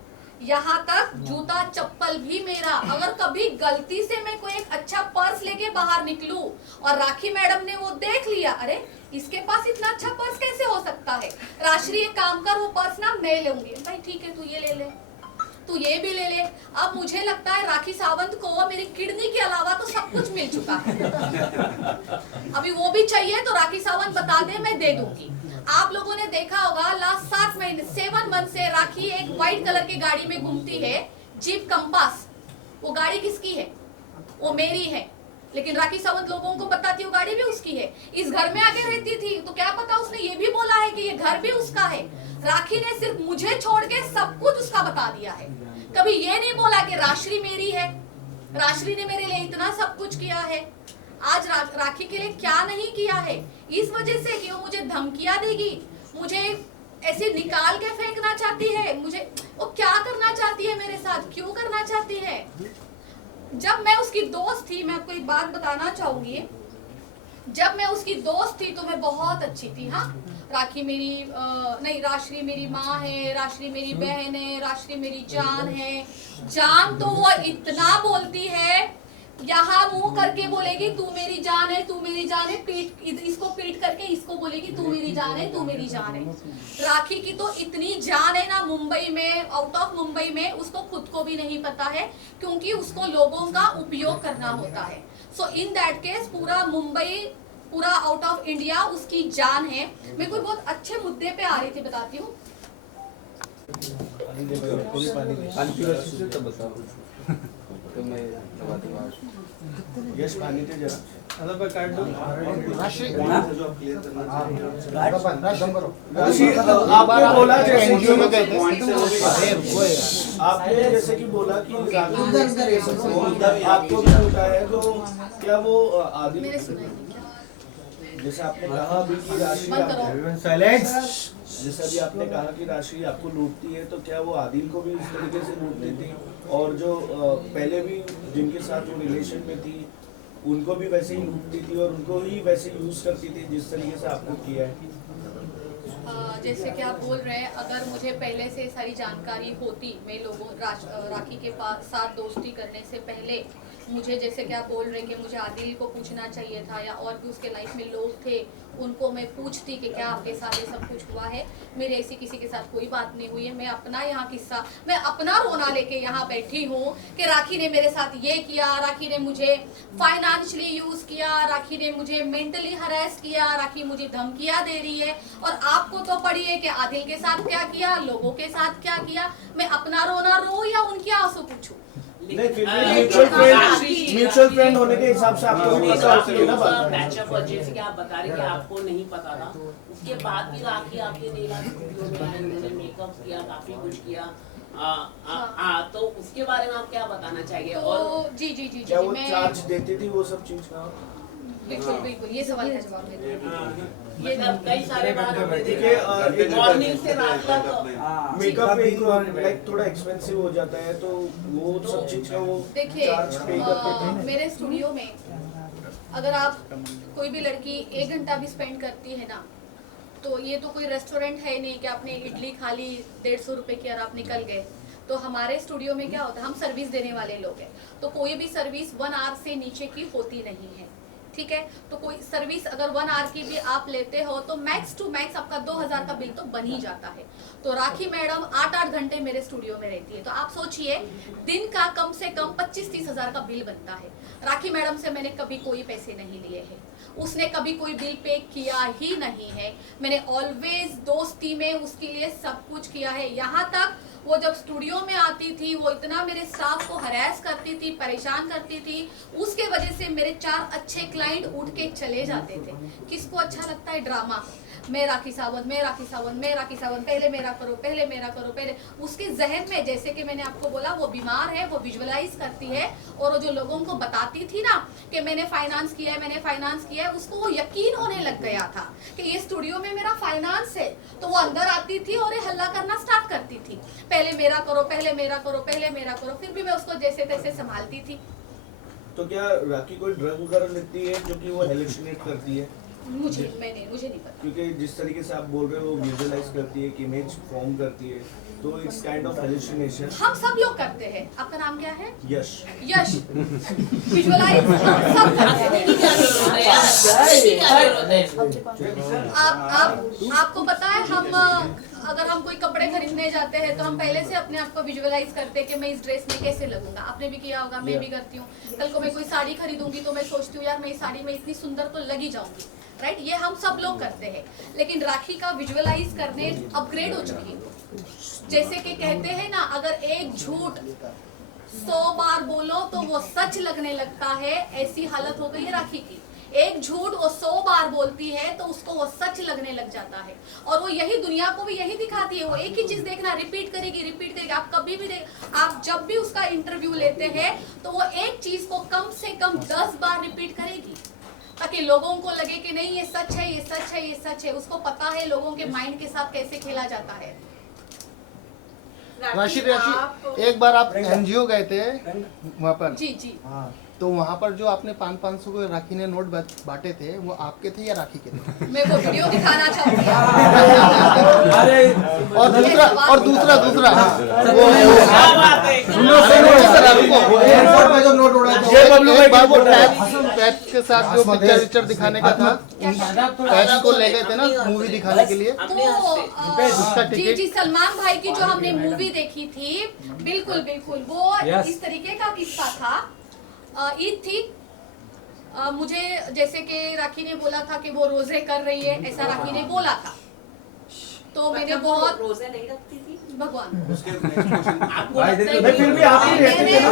यहाँ तक जूता चप्पल भी मेरा। अगर कभी गलती से मैं कोई एक अच्छा पर्स लेके बाहर निकलूं और राखी मैडम ने वो देख लिया, अरे इसके पास इतना अच्छा पर्स कैसे हो सकता है, राश्री एक काम कर, वो पर्स ना मैं लूंगी। भाई ठीक है, तू ये ले ले, तू ये भी ले ले। अब मुझे लगता है राखी सावंत को मेरी किडनी के अलावा तो सब कुछ मिल चुका है। अभी वो भी चाहिए तो राखी सावंत बता दे, मैं दे दूंगी। आप लोगों ने देखा होगा लास्ट 7 महीने 7 मंथ से राखी एक व्हाइट कलर की गाड़ी में घूमती है, जीप कंपास। वो गाड़ी किसकी है? वो मेरी है, लेकिन राखी सावंत लोगों को बताती वो गाड़ी भी उसकी है। इस घर में आके रहती थी तो क्या पता उसने ये भी बोला है कि ये घर भी उसका है। राखी ने सिर्फ मुझे छोड़ के सब कुछ उसका बता दिया है। कभी ये नहीं बोला कि राश्री मेरी है, राश्री ने मेरे लिए इतना सब कुछ किया है। आज राखी के लिए क्या नहीं किया है, इस वजह से कि वो मुझे धमकियां देगी, मुझे ऐसे निकाल के फेंकना चाहती है। मुझे वो क्या करना चाहती है मेरे साथ, क्यों करना चाहती है? जब मैं उसकी दोस्त थी, मैं आपको एक बात बताना चाहूंगी, जब मैं उसकी दोस्त थी तो मैं बहुत अच्छी थी। हाँ, राखी मेरी नहीं, राश्री मेरी माँ है, राश्री मेरी बहन है, राश्री मेरी जान है। जान तो वो इतना बोलती है, यहाँ मुंह करके बोलेगी तू मेरी जान है, तू मेरी जान है, पीठ इसको पीठ करके इसको बोलेगी तू मेरी जान है, तू मेरी जान है। राखी की तो इतनी जान है ना, मुंबई में, आउट ऑफ मुंबई में, उसको खुद को भी नहीं पता है, क्योंकि उसको लोगों का उपयोग करना होता है। सो इन दैट केस पूरा मुंबई, पूरा आउट ऑफ इंडिया उसकी जान है। मैं कोई बहुत अच्छे मुद्दे पे आ रही थी, बताती हूँ। यश पानी दे जरा। राशि आपने बोला जैसे एनजीओ में गए थे, आपने जैसे कि बोला कि आपको भी होता है, तो क्या वो आदि मेरे सुनाई नहीं क्या? जैसे आपने कहा अभी कि राशि बंद करो। जैसे अभी आपने कहा कि राशि आपको लूटती है, तो क्या वो आदिल को भी इस तरीके से लूट देती, और जो पहले भी जिनके साथ वो रिलेशन में थी उनको भी वैसे ही लूटती थी और उनको ही वैसे यूज करती थी जिस तरीके से आपने किया है? जैसे कि आप बोल रहे हैं, अगर मुझे पहले से सारी जानकारी होती, मैं लोगों राखी के साथ दोस्ती करने से पहले मुझे, जैसे कि आप बोल रहे हैं कि मुझे आदिल को पूछना चाहिए था, या और भी उसके लाइफ में लोग थे उनको मैं पूछती कि क्या आपके साथ ये सब कुछ हुआ है। मेरे ऐसी किसी के साथ कोई बात नहीं हुई है। मैं अपना यहाँ किस्सा, मैं अपना रोना लेके यहाँ बैठी हूँ कि राखी ने मेरे साथ ये किया, राखी ने मुझे फाइनेंशियली यूज किया, राखी ने मुझे मेंटली हरास किया, राखी मुझे धमकियाँ दे रही है। और आपको तो पड़ी है कि आदिल के साथ क्या किया, लोगों के साथ क्या किया। मैं अपना रोना रो या उनके आंसू पूछूं? नहीं, फिर भी म्यूचुअल फ्रेंड होने के हिसाब से आपको भी पता होती है ना बात। पैचअप, जैसे कि आप बता रहे कि आपको नहीं पता था, उसके बाद भी राखी आपके स्टूडियो में आई, उन्होंने मेकअप किया, काफी कुछ किया। तो उसके बारे में आप क्या बताना चाहिए? तो और जी जी जी क्या जी वो मैं चार्ज देती थी वो सब चीज का? बिल्कुल बिल्कुल, ये सवाल का जवाब मैं दूंगी। ये कई सारे बार हमने देखिए, देखा, मॉर्निंग से रात तक मेकअप एक लाइक थोड़ा एक्सपेंसिव हो जाता है, तो वो सब चीज का वो देखिए, चार्ज पे करते थे। मेरे स्टूडियो में अगर आप कोई भी लड़की 1 घंटा भी स्पेंड करती है ना, तो ये तो कोई रेस्टोरेंट है नहीं कि आपने इडली खा ली 150 रुपए की और आप निकल गए। तो हमारे स्टूडियो में क्या होता है, हम सर्विस देने वाले लोग हैं, तो कोई भी सर्विस 1 आवर से नीचे की होती नहीं है, ठीक है। तो कोई सर्विस अगर 1 आवर की भी आप लेते हो तो मैक्स टू मैक्स आपका 2000 का बिल तो बन ही जाता है। तो राखी मैडम 8-8 घंटे मेरे स्टूडियो में रहती है, तो आप सोचिए दिन का कम से कम 25-30 हजार का बिल बनता है। राखी मैडम से मैंने कभी कोई पैसे नहीं लिए हैं, उसने कभी कोई बिल पे किया ही नहीं है। मैंने ऑलवेज दोस्ती में उसके लिए सब कुछ किया है। यहाँ तक वो जब स्टूडियो में आती थी वो इतना मेरे स्टाफ को हरास करती थी, परेशान करती थी, उसके वजह से मेरे 4 अच्छे क्लाइंट उठ के चले जाते थे। किसको अच्छा लगता है ड्रामा, मैं राखी सावंत, मैं राखी सावंत, मैं राखी सावंत, पहले मेरा करो, पहले मेरा करो, पहले। उसके जहन में, जैसे कि मैंने आपको बोला, वो बीमार है, वो विजुअलाइज करती है, और वो जो लोगों को बताती थी ना कि मैंने फाइनेंस किया है, मैंने फाइनेंस किया है, उसको वो यकीन होने लग गया था कि ये स्टूडियो में मेरा फाइनेंस है। तो वो अंदर आती थी और ये हल्ला करना स्टार्ट करती थी, पहले मेरा करो, पहले मेरा करो, पहले मेरा करो। फिर भी मैं उसको जैसे तैसे संभालती थी। तो क्या राखी कोई ड्रग वगैरह लेती है जो कि वो हेलुसिनेट करती है? मुझे नहीं पता, क्योंकि जिस तरीके से आप बोल रहे हो वो विजुअलाइज करती है, कि इमेज फॉर्म करती है, तो इट्स काइंड ऑफ हेलुसिनेशन। हम सब लोग करते हैं। आपका नाम क्या है? यश। यश विजुअलाइज हम सब करते हैं। आपको पता है, हम अगर हम कोई कपड़े खरीदने जाते हैं तो हम पहले से अपने आप को विजुअलाइज करते हैं कि मैं इस ड्रेस में कैसे लगूंगा। आपने भी किया होगा, मैं भी करती हूँ। कल को मैं कोई साड़ी खरीदूंगी तो मैं सोचती हूँ यार मैं इस साड़ी में इतनी सुंदर तो लगी जाऊंगी, राइट। ये हम सब लोग करते हैं, लेकिन राखी का विजुअलाइज करने अपग्रेड हो चुकी है। जैसे कि कहते हैं ना, अगर एक झूठ 100 बार बोलो तो वो सच लगने लगता है, ऐसी हालत हो गई है राखी की। एक झूठ वो 100 बार बोलती है तो उसको वो सच लगने लग जाता है, और वो यही दुनिया को भी यही दिखाती है। वो एक ही चीज देखना, रिपीट करेगी। आप कभी भी आप जब भी उसका इंटरव्यू लेते हैं तो वो एक चीज को कम से कम 10 बार रिपीट करेगी, ताकि लोगों को लगे कि नहीं ये सच है, ये सच है, ये सच है। उसको पता है लोगों के माइंड के साथ कैसे खेला जाता है। राशि एक बार आप एनजीओ गए थे वहाँ पर, जी हाँ, तो वहाँ पर जो आपने 500 को राखी ने नोट बांटे थे, वो आपके थे या राखी के थे? मैं वो वीडियो दिखाना चाहूंगी। और दूसरा टैक्स के साथ जो पिक्चर दिखाने का था, टैक्स को ले गए थे ना मूवी दिखाने के लिए, जी सलमान भाई की जो हमने मूवी देखी थी, बिल्कुल वो इस तरीके का किस्सा था। ईद थी, मुझे जैसे कि राखी ने बोला था कि वो रोजे कर रही है, ऐसा राखी ने बोला था। तो मैंने बहुत रोजे नहीं रखती थी भगवान। फिर भी आप ही रहते थे ना।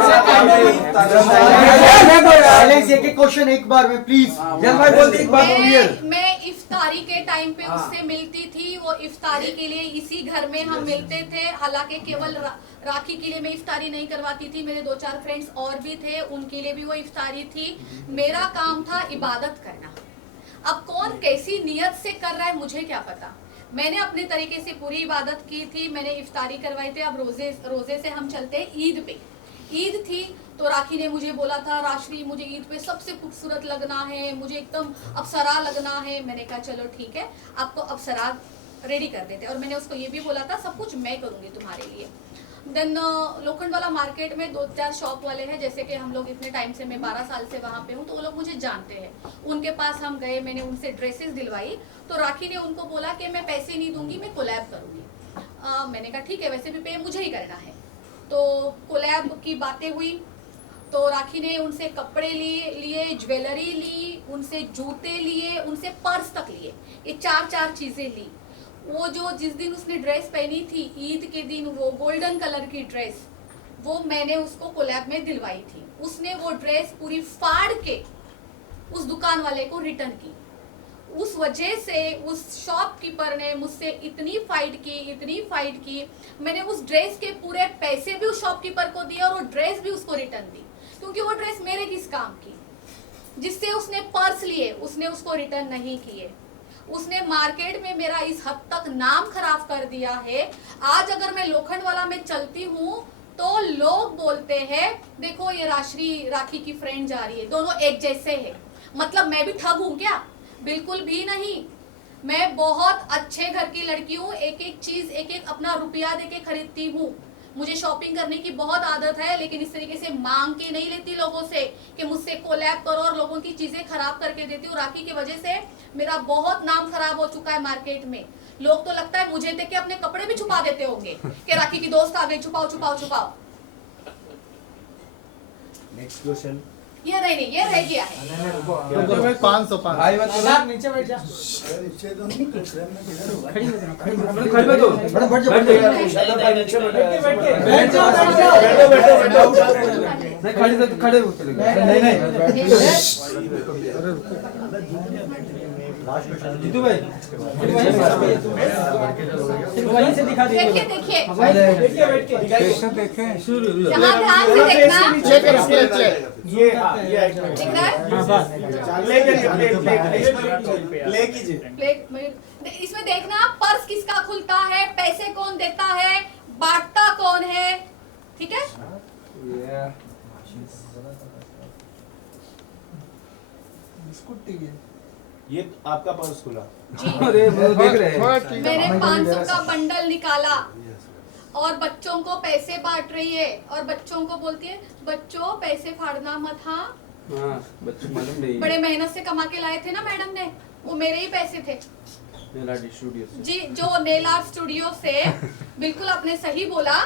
क्वेश्चन एक बार में प्लीज, मैं इफ्तारी के टाइम पे उससे मिलती थी। वो इफ्तारी के लिए इसी घर में हम मिलते थे। हालांकि केवल राखी के लिए मैं इफ्तारी नहीं करवाती थी, मेरे 2-4 फ्रेंड्स और भी थे, उनके लिए भी वो इफ्तारी थी। मेरा काम था इबादत करना। अब कौन कैसी नियत से कर रहा है मुझे क्या पता। मैंने अपने तरीके से पूरी इबादत की थी, मैंने इफ्तारी करवाई थी। अब रोजे से हम चलते हैं ईद पे। ईद थी तो राखी ने मुझे बोला था, राशि मुझे ईद पे सबसे खूबसूरत लगना है, मुझे एकदम अप्सरा लगना है। मैंने कहा चलो ठीक है, आपको अप्सरा रेडी कर देते। और मैंने उसको ये भी बोला था सब कुछ मैं करूँगी तुम्हारे लिए। देन लोखंडवाला मार्केट में 2-4 शॉप वाले हैं, जैसे कि हम लोग इतने टाइम से, मैं 12 साल से वहाँ पे हूँ, तो वो लोग मुझे जानते हैं। उनके पास हम गए, मैंने उनसे ड्रेसेस दिलवाई। तो राखी ने उनको बोला कि मैं पैसे नहीं दूंगी, मैं कोलैब करूँगी। मैंने कहा ठीक है, वैसे भी पे मुझे ही करना है। तो कोलैब की बातें हुई, तो राखी ने उनसे कपड़े लिए, ज्वेलरी ली, उनसे जूते लिए, उनसे पर्स तक लिए। ये 4 चीज़ें ली। वो जो जिस दिन उसने ड्रेस पहनी थी ईद के दिन, वो गोल्डन कलर की ड्रेस, वो मैंने उसको कोलैब में दिलवाई थी। उसने वो ड्रेस पूरी फाड़ के उस दुकान वाले को रिटर्न की। उस वजह से उस शॉपकीपर ने मुझसे इतनी फाइट की। मैंने उस ड्रेस के पूरे पैसे भी उस शॉपकीपर को दिए और वो ड्रेस भी उसको रिटर्न दी, क्योंकि वो ड्रेस मेरे किस काम की। जिससे उसने पर्स लिए, उसने उसको रिटर्न नहीं किए। उसने मार्केट में मेरा इस हद तक नाम खराब कर दिया है। आज अगर मैं लोखंडवाला में चलती हूँ तो लोग बोलते हैं देखो ये राखी की फ्रेंड जा रही है, दोनों एक जैसे हैं। मतलब मैं भी ठग हूँ क्या? बिल्कुल भी नहीं। मैं बहुत अच्छे घर की लड़की हूँ, एक एक चीज एक एक अपना रुपया देके खरीदती हूँ। मुझे शॉपिंग करने की बहुत आदत है, लेकिन इस तरीके से मांग के नहीं लेती लोगों से कि मुझसे कोलैब करो और लोगों की चीजें खराब करके देती हूँ। राखी की वजह से मेरा बहुत नाम खराब हो चुका है मार्केट में। लोग तो लगता है मुझे देख के अपने कपड़े भी छुपा देते होंगे कि राखी की दोस्त आ गई, छुपाओ छुपाओ छुपाओ। Next question. ये नहीं, ये रह गया है। 500 नीचे बैठ जा। मैडम बैठ जाओ, नीचे बैठ जाओ, बैठ जाओ। नहीं खड़े हो चले गए। नहीं जीतू भाई वहीं से दिखा देखिए देखिए, कैसे देखें यहाँ ध्यान से देखना। प्ले करो, प्ले ये दिख रहा है? प्ले कीजिए। इसमें देखना पर्स किसका खुलता है, पैसे कौन देता है, बांटता कौन है, ठीक है? ये आपका पर्स खुला। जी, अरे वो देख रहे हैं मैंने 500 का बंडल निकाला और बच्चों को पैसे बांट रही है और बच्चों को बोलती है बच्चों पैसे फाड़ना मत। हाँ, हाँ बच्चे मालूम नहीं बड़े मेहनत से कमा के लाए थे ना मैडम ने, वो मेरे ही पैसे थे स्टूडियो से जी। जो नेल आर्ट स्टूडियो से, बिल्कुल आपने सही बोला,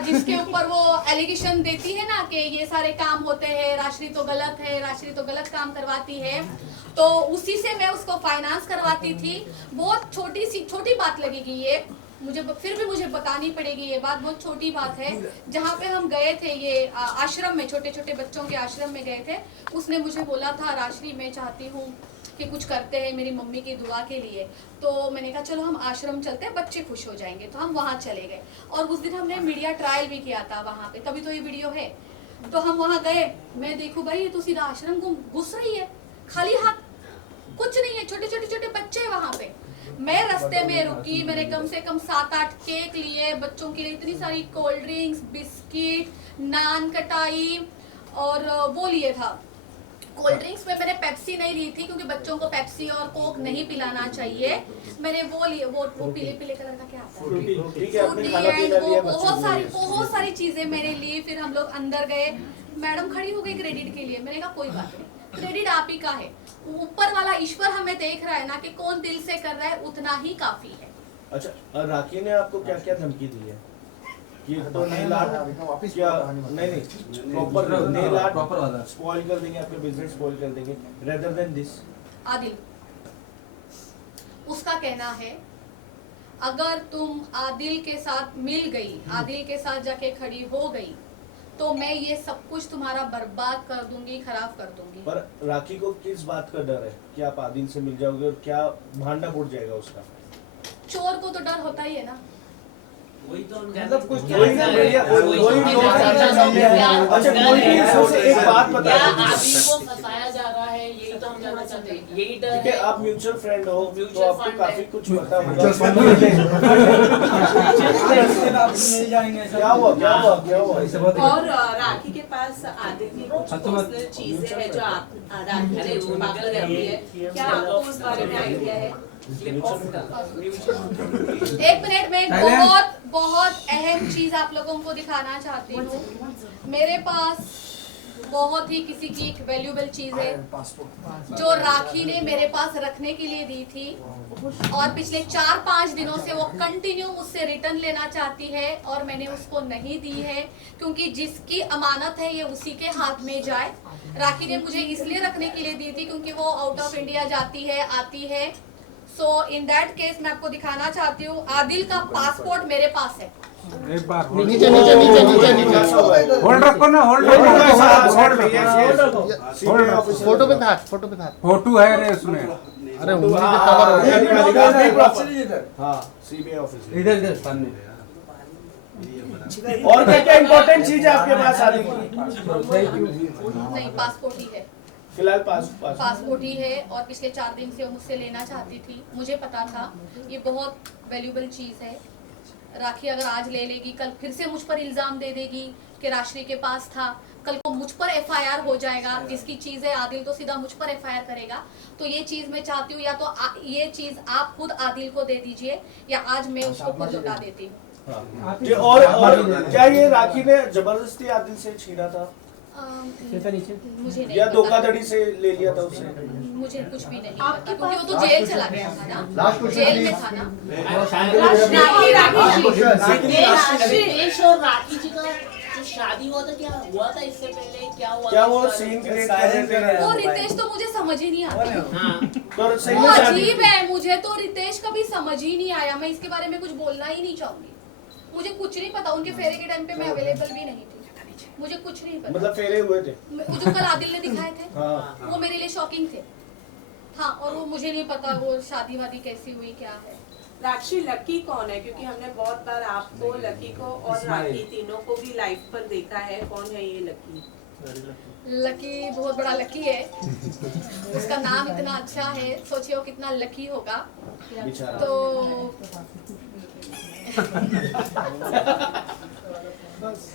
जिसके ऊपर वो एलिगेशन देती है ना कि ये सारे काम होते हैं, राशि तो गलत है, राशि तो गलत काम करवाती है, तो उसी से मैं उसको फाइनेंस करवाती थी। बहुत छोटी बात लगेगी ये मुझे, फिर भी मुझे बतानी पड़ेगी ये बात, बहुत छोटी बात है। जहाँ पे हम गए थे ये आश्रम में, छोटे छोटे बच्चों के आश्रम में गए थे, उसने मुझे बोला था राशि मैं चाहती हूँ कि कुछ करते हैं मेरी मम्मी की दुआ के लिए। तो मैंने कहा चलो हम आश्रम चलते हैं, बच्चे खुश हो जाएंगे, तो हम वहाँ चले गए। और उस दिन हमने मीडिया ट्रायल भी किया था वहाँ पे, तभी तो ये वीडियो है। तो हम वहाँ गए, मैं देखूँ भाई ये तो सीधा आश्रम घुस रही है, खाली हाथ, कुछ नहीं है, छोटे छोटे बच्चे वहाँ पे। मैं रास्ते में रुकी, मैंने कम से कम 7-8 केक लिए बच्चों के लिए, इतनी सारी कोल्ड ड्रिंक्स, बिस्किट, नान कटाई और वो लिए था। कोल्ड ड्रिंक्स में मैंने पेप्सी नहीं ली थी क्योंकि बच्चों को पेप्सी और कोक नहीं पिलाना चाहिए। मैंने वो लिए, वो पीले पीले कलर का क्या आता है, फ्रूटी, एंड वो बहुत सारी चीजें मैंने ली। फिर हम लोग अंदर गए, मैडम खड़ी हो गई क्रेडिट के लिए। मैंने कहा कोई बात नहीं, क्रेडिट आप ही का है, ऊपर वाला ईश्वर हमें देख रहा है ना कि कौन दिल से कर रहा है, उतना ही काफी है। अच्छा, राखी ने आपको क्या क्या धमकी दी है? ये तो नेल आर्ट क्या नहीं प्रॉपर नेल आर्ट प्रॉपर वाला स्पॉइल कर देंगे, आपके बिजनेस स्पॉइल कर देंगे, रेदर देन दिस। आदिल, उसका कहना है अगर तुम आदिल के साथ मिल गई, आदिल के साथ जाके खड़ी हो गई, तो मैं ये सब कुछ तुम्हारा बर्बाद कर दूंगी, खराब कर दूंगी। पर राखी को किस बात का डर है कि आप आदिल से मिल जाओगे और क्या भांडा फूट जाएगा उसका? चोर को तो डर होता ही है ना। वही तो मतलब कुछ एक बात बता आदमी को फंसाया जा रहा है, यही तो हम जानना चाहते हैं। यही डर ठीक है, है। आप म्यूचुअल फ्रेंड हो तो आपको काफी कुछ पता होगा। क्या हुआ? और राखी के पास आदिल की कुछ पर्सनल चीजें हैं जो आप राखी ने छुपा कर रखी है, क्या आपको उस बारे में आइडिया है? एक मिनट में बहुत अहम चीज आप लोगों को दिखाना चाहती हूँ। मेरे पास बहुत ही किसी की एक वैल्यूएबल चीज है जो राखी ने मेरे पास रखने के लिए दी थी, और पिछले 4-5 दिनों से वो कंटिन्यू मुझसे रिटर्न लेना चाहती है और मैंने उसको नहीं दी है, क्योंकि जिसकी अमानत है ये उसी के हाथ में जाए। राखी ने मुझे इसलिए रखने के लिए दी थी क्योंकि वो आउट ऑफ इंडिया जाती है, आती है। सो इन दैट केस मैं आपको दिखाना चाहती हूँ, आदिल का पासपोर्ट मेरे पास है। एक बार नीचे होल्ड रखो ना, होल्ड फोटो पे था, फोटो पे था। फोटो है रे उसमें। अरे उंगली पे कवर हो गया। हाँ, सीबीआई ऑफिस इधर सामने। और क्या क्या इम्पोर्टेंट चीज है आपके पास आदिल की? नहीं, पासपोर्ट ही है फिलहाल पासपोर्ट ही है। और पिछले 4 दिन से वो मुझसे लेना चाहती थी, मुझे पता था ये बहुत वैल्यूएबल चीज है। राखी अगर आज ले लेगी, कल फिर से मुझ पर इल्जाम दे देगी कि राशि के पास था। कल को मुझ पर FIR हो जाएगा, जिसकी चीज है आदिल तो सीधा मुझ पर FIR करेगा। तो ये चीज मैं चाहती हूँ या तो ये चीज आप खुद आदिल को दे दीजिए या आज मैं उसको खुद लौटा देती हूँ। और क्या ये राखी ने जबरदस्ती आदिल से छीना था मुझे नहीं या पता। धोखाधड़ी से ले लिया था उसे? मुझे कुछ भी नहीं पता क्योंकि वो तो जेल चला गया था ना, जेल में था ना। रितेश और राखी जी का जो शादी हुआ था, क्या हुआ था इससे पहले, क्या वो सीन क्रिएट कर रहे थे? वो रितेश तो मुझे समझ ही नहीं आता। तो सही वो में शादी- अजीब है, मुझे तो रितेश कभी समझ ही नहीं आया। मैं इसके बारे में कुछ बोलना ही नहीं चाहूंगी, मुझे कुछ नहीं पता। उनके फेरे के टाइम पे मैं अवेलेबल भी नहीं थी, मुझे कुछ नहीं पता। मतलब फेरे हुए थे वो जो कल आदिल ने दिखाए थे हाँ। वो मेरे लिए शॉकिंग थे। हाँ, और वो मुझे नहीं पता वो शादी वादी कैसी हुई क्या है। राक्षी लकी कौन है? क्योंकि हमने बहुत बार आपको, लकी को और राखी तीनों को भी लाइव पर देखा है। कौन है ये लकी? लकी बहुत बड़ा लकी है, उसका नाम इतना अच्छा है, सोचिए वो कितना लकी होगा। बेचारा।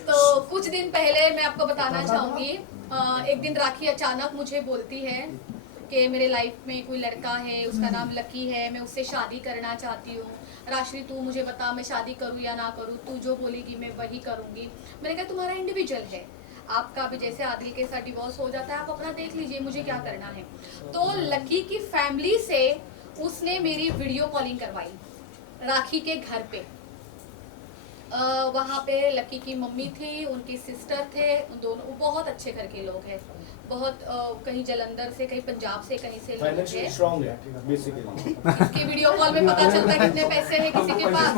तो कुछ दिन पहले मैं आपको बताना चाहूंगी, एक दिन राखी अचानक मुझे बोलती है कि मेरे लाइफ में कोई लड़का है, उसका नाम लकी है, मैं उससे शादी करना चाहती हूँ। राशि तू मुझे बता मैं शादी करूँ या ना करूँ, तू जो बोलेगी मैं वही करूँगी। मैंने कहा तुम्हारा इंडिविजुअल है, आपका भी जैसे आदिल के साथ डिवोर्स हो जाता है, आप अपना देख लीजिए, मुझे क्या करना है। तो लकी की फैमिली से उसने मेरी वीडियो कॉलिंग करवाई राखी के घर पे। वहाँ पे लकी की मम्मी थी, उनकी सिस्टर थे, दोनों बहुत अच्छे घर के लोग हैं, बहुत कहीं जलंधर से, कहीं पंजाब से, कहीं से लोग फाइनेंशियली हैं। स्ट्रांग है बेसिकली। इसके वीडियो कॉल में पता चलता है कितने पैसे हैं किसी के पास।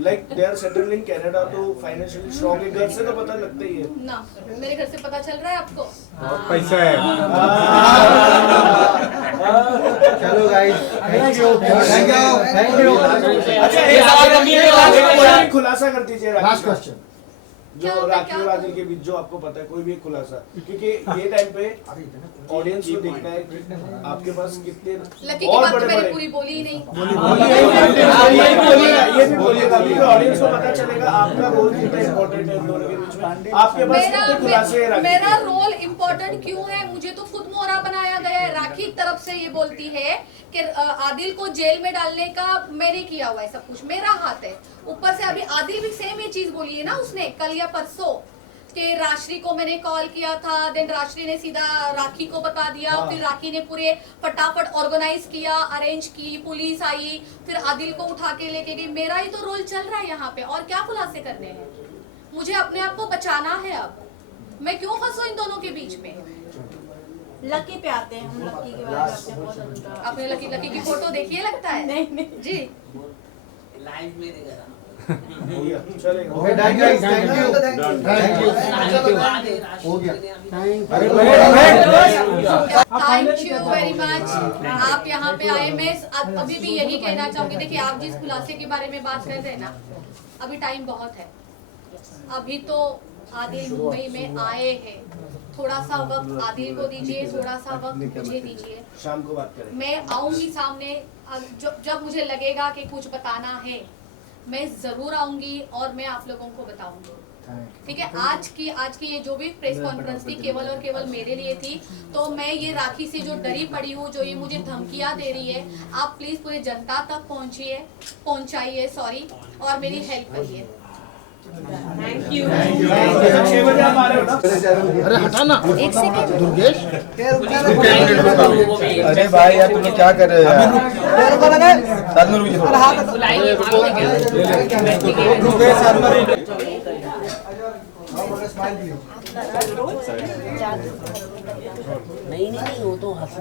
Like they are settled in Canada, तो फाइनेंशियली स्ट्रांग है, घर से तो पता लगता ही है ना। मेरे घर से पता चल रहा है आपको? बहुत पैसा है। चलो guys, thank you thank you. अच्छा एक खुलासा कर दीजिए लास्ट क्वेश्चन। जो राखी और आदिल के बीच जो आपको पता है, कोई भी एक खुलासा, क्योंकि ये टाइम पे ऑडियंस को देखना है कि आपके पास कितने लकी की और बात बड़े तो मैंने बड़े पूरी बोली ही नहीं। ये भी बोलिएगा क्योंकि ऑडियंस को पता चलेगा आपका रोल कितना इम्पोर्टेंट है इन दोनों के बीच में, आपके पास कितने खुलासे हैं। मेरा रोल इम्पोर्टेंट क्यों है? मुझे तो खुद मोहरा बनाया गया है। राखी की तरफ से ये बोलती है कि आदिल को जेल में डालने का मैंने किया हुआ है, सब कुछ मेरा हाथ है। ऊपर से अभी आदिल भी सेम ये चीज बोली है ना उसने कल या परसों कि राशि को मैंने कॉल किया था, देन राशि ने सीधा राखी को बता दिया। फिर राखी ने पूरे फटाफट ऑर्गेनाइज किया, अरेंज की, पुलिस आई, फिर आदिल को उठा के लेके गई। मेरा ही तो रोल चल रहा है यहाँ पे, और क्या खुलासे करने हैं? मुझे अपने आप को बचाना है। अब मैं क्यों फंसू इन दोनों के बीच में? लकी पे आते हैं हम। लकी के बारे में बहुत ज़्यादा आपने लकी की फोटो देखी है लगता है? नहीं जी लाइव में देखा था। हो गया, चलेगा। Okay thank you thank you हो गया। थैंक यू वेरी मच, आप यहाँ पे आए। मैं अभी भी यही कहना चाहूंगी, देखिए आप जिस खुलासे के बारे में बात कर रहे हैं ना, अभी टाइम बहुत है। अभी तो आदिल मुंबई में आए हैं, थोड़ा सा वक्त आदिल को दीजिए, थोड़ा सा वक्त मुझे दीजिए, शाम को बात करें। मैं आऊंगी सामने। जब मुझे लगेगा कि कुछ बताना है मैं जरूर आऊंगी और मैं आप लोगों को बताऊंगी। ठीक है, आज की ये जो भी प्रेस कॉन्फ्रेंस थी केवल और केवल मेरे लिए थी। तो मैं ये राखी से जो डरी पड़ी हूँ, जो ये मुझे धमकियां दे रही है, आप प्लीज पूरे जनता तक पहुंचाइए सॉरी, और मेरी हेल्प करिए। Thank you. 6 बजे आप आ रहे हो ना? अरे हटा ना, एक सेकंड दुर्गेश। अरे भाई यार तुम लोग क्या कर रहे हो यार? साथ में रुकिए थोड़ा। रुकिए साथ में। नहीं वो तो हंस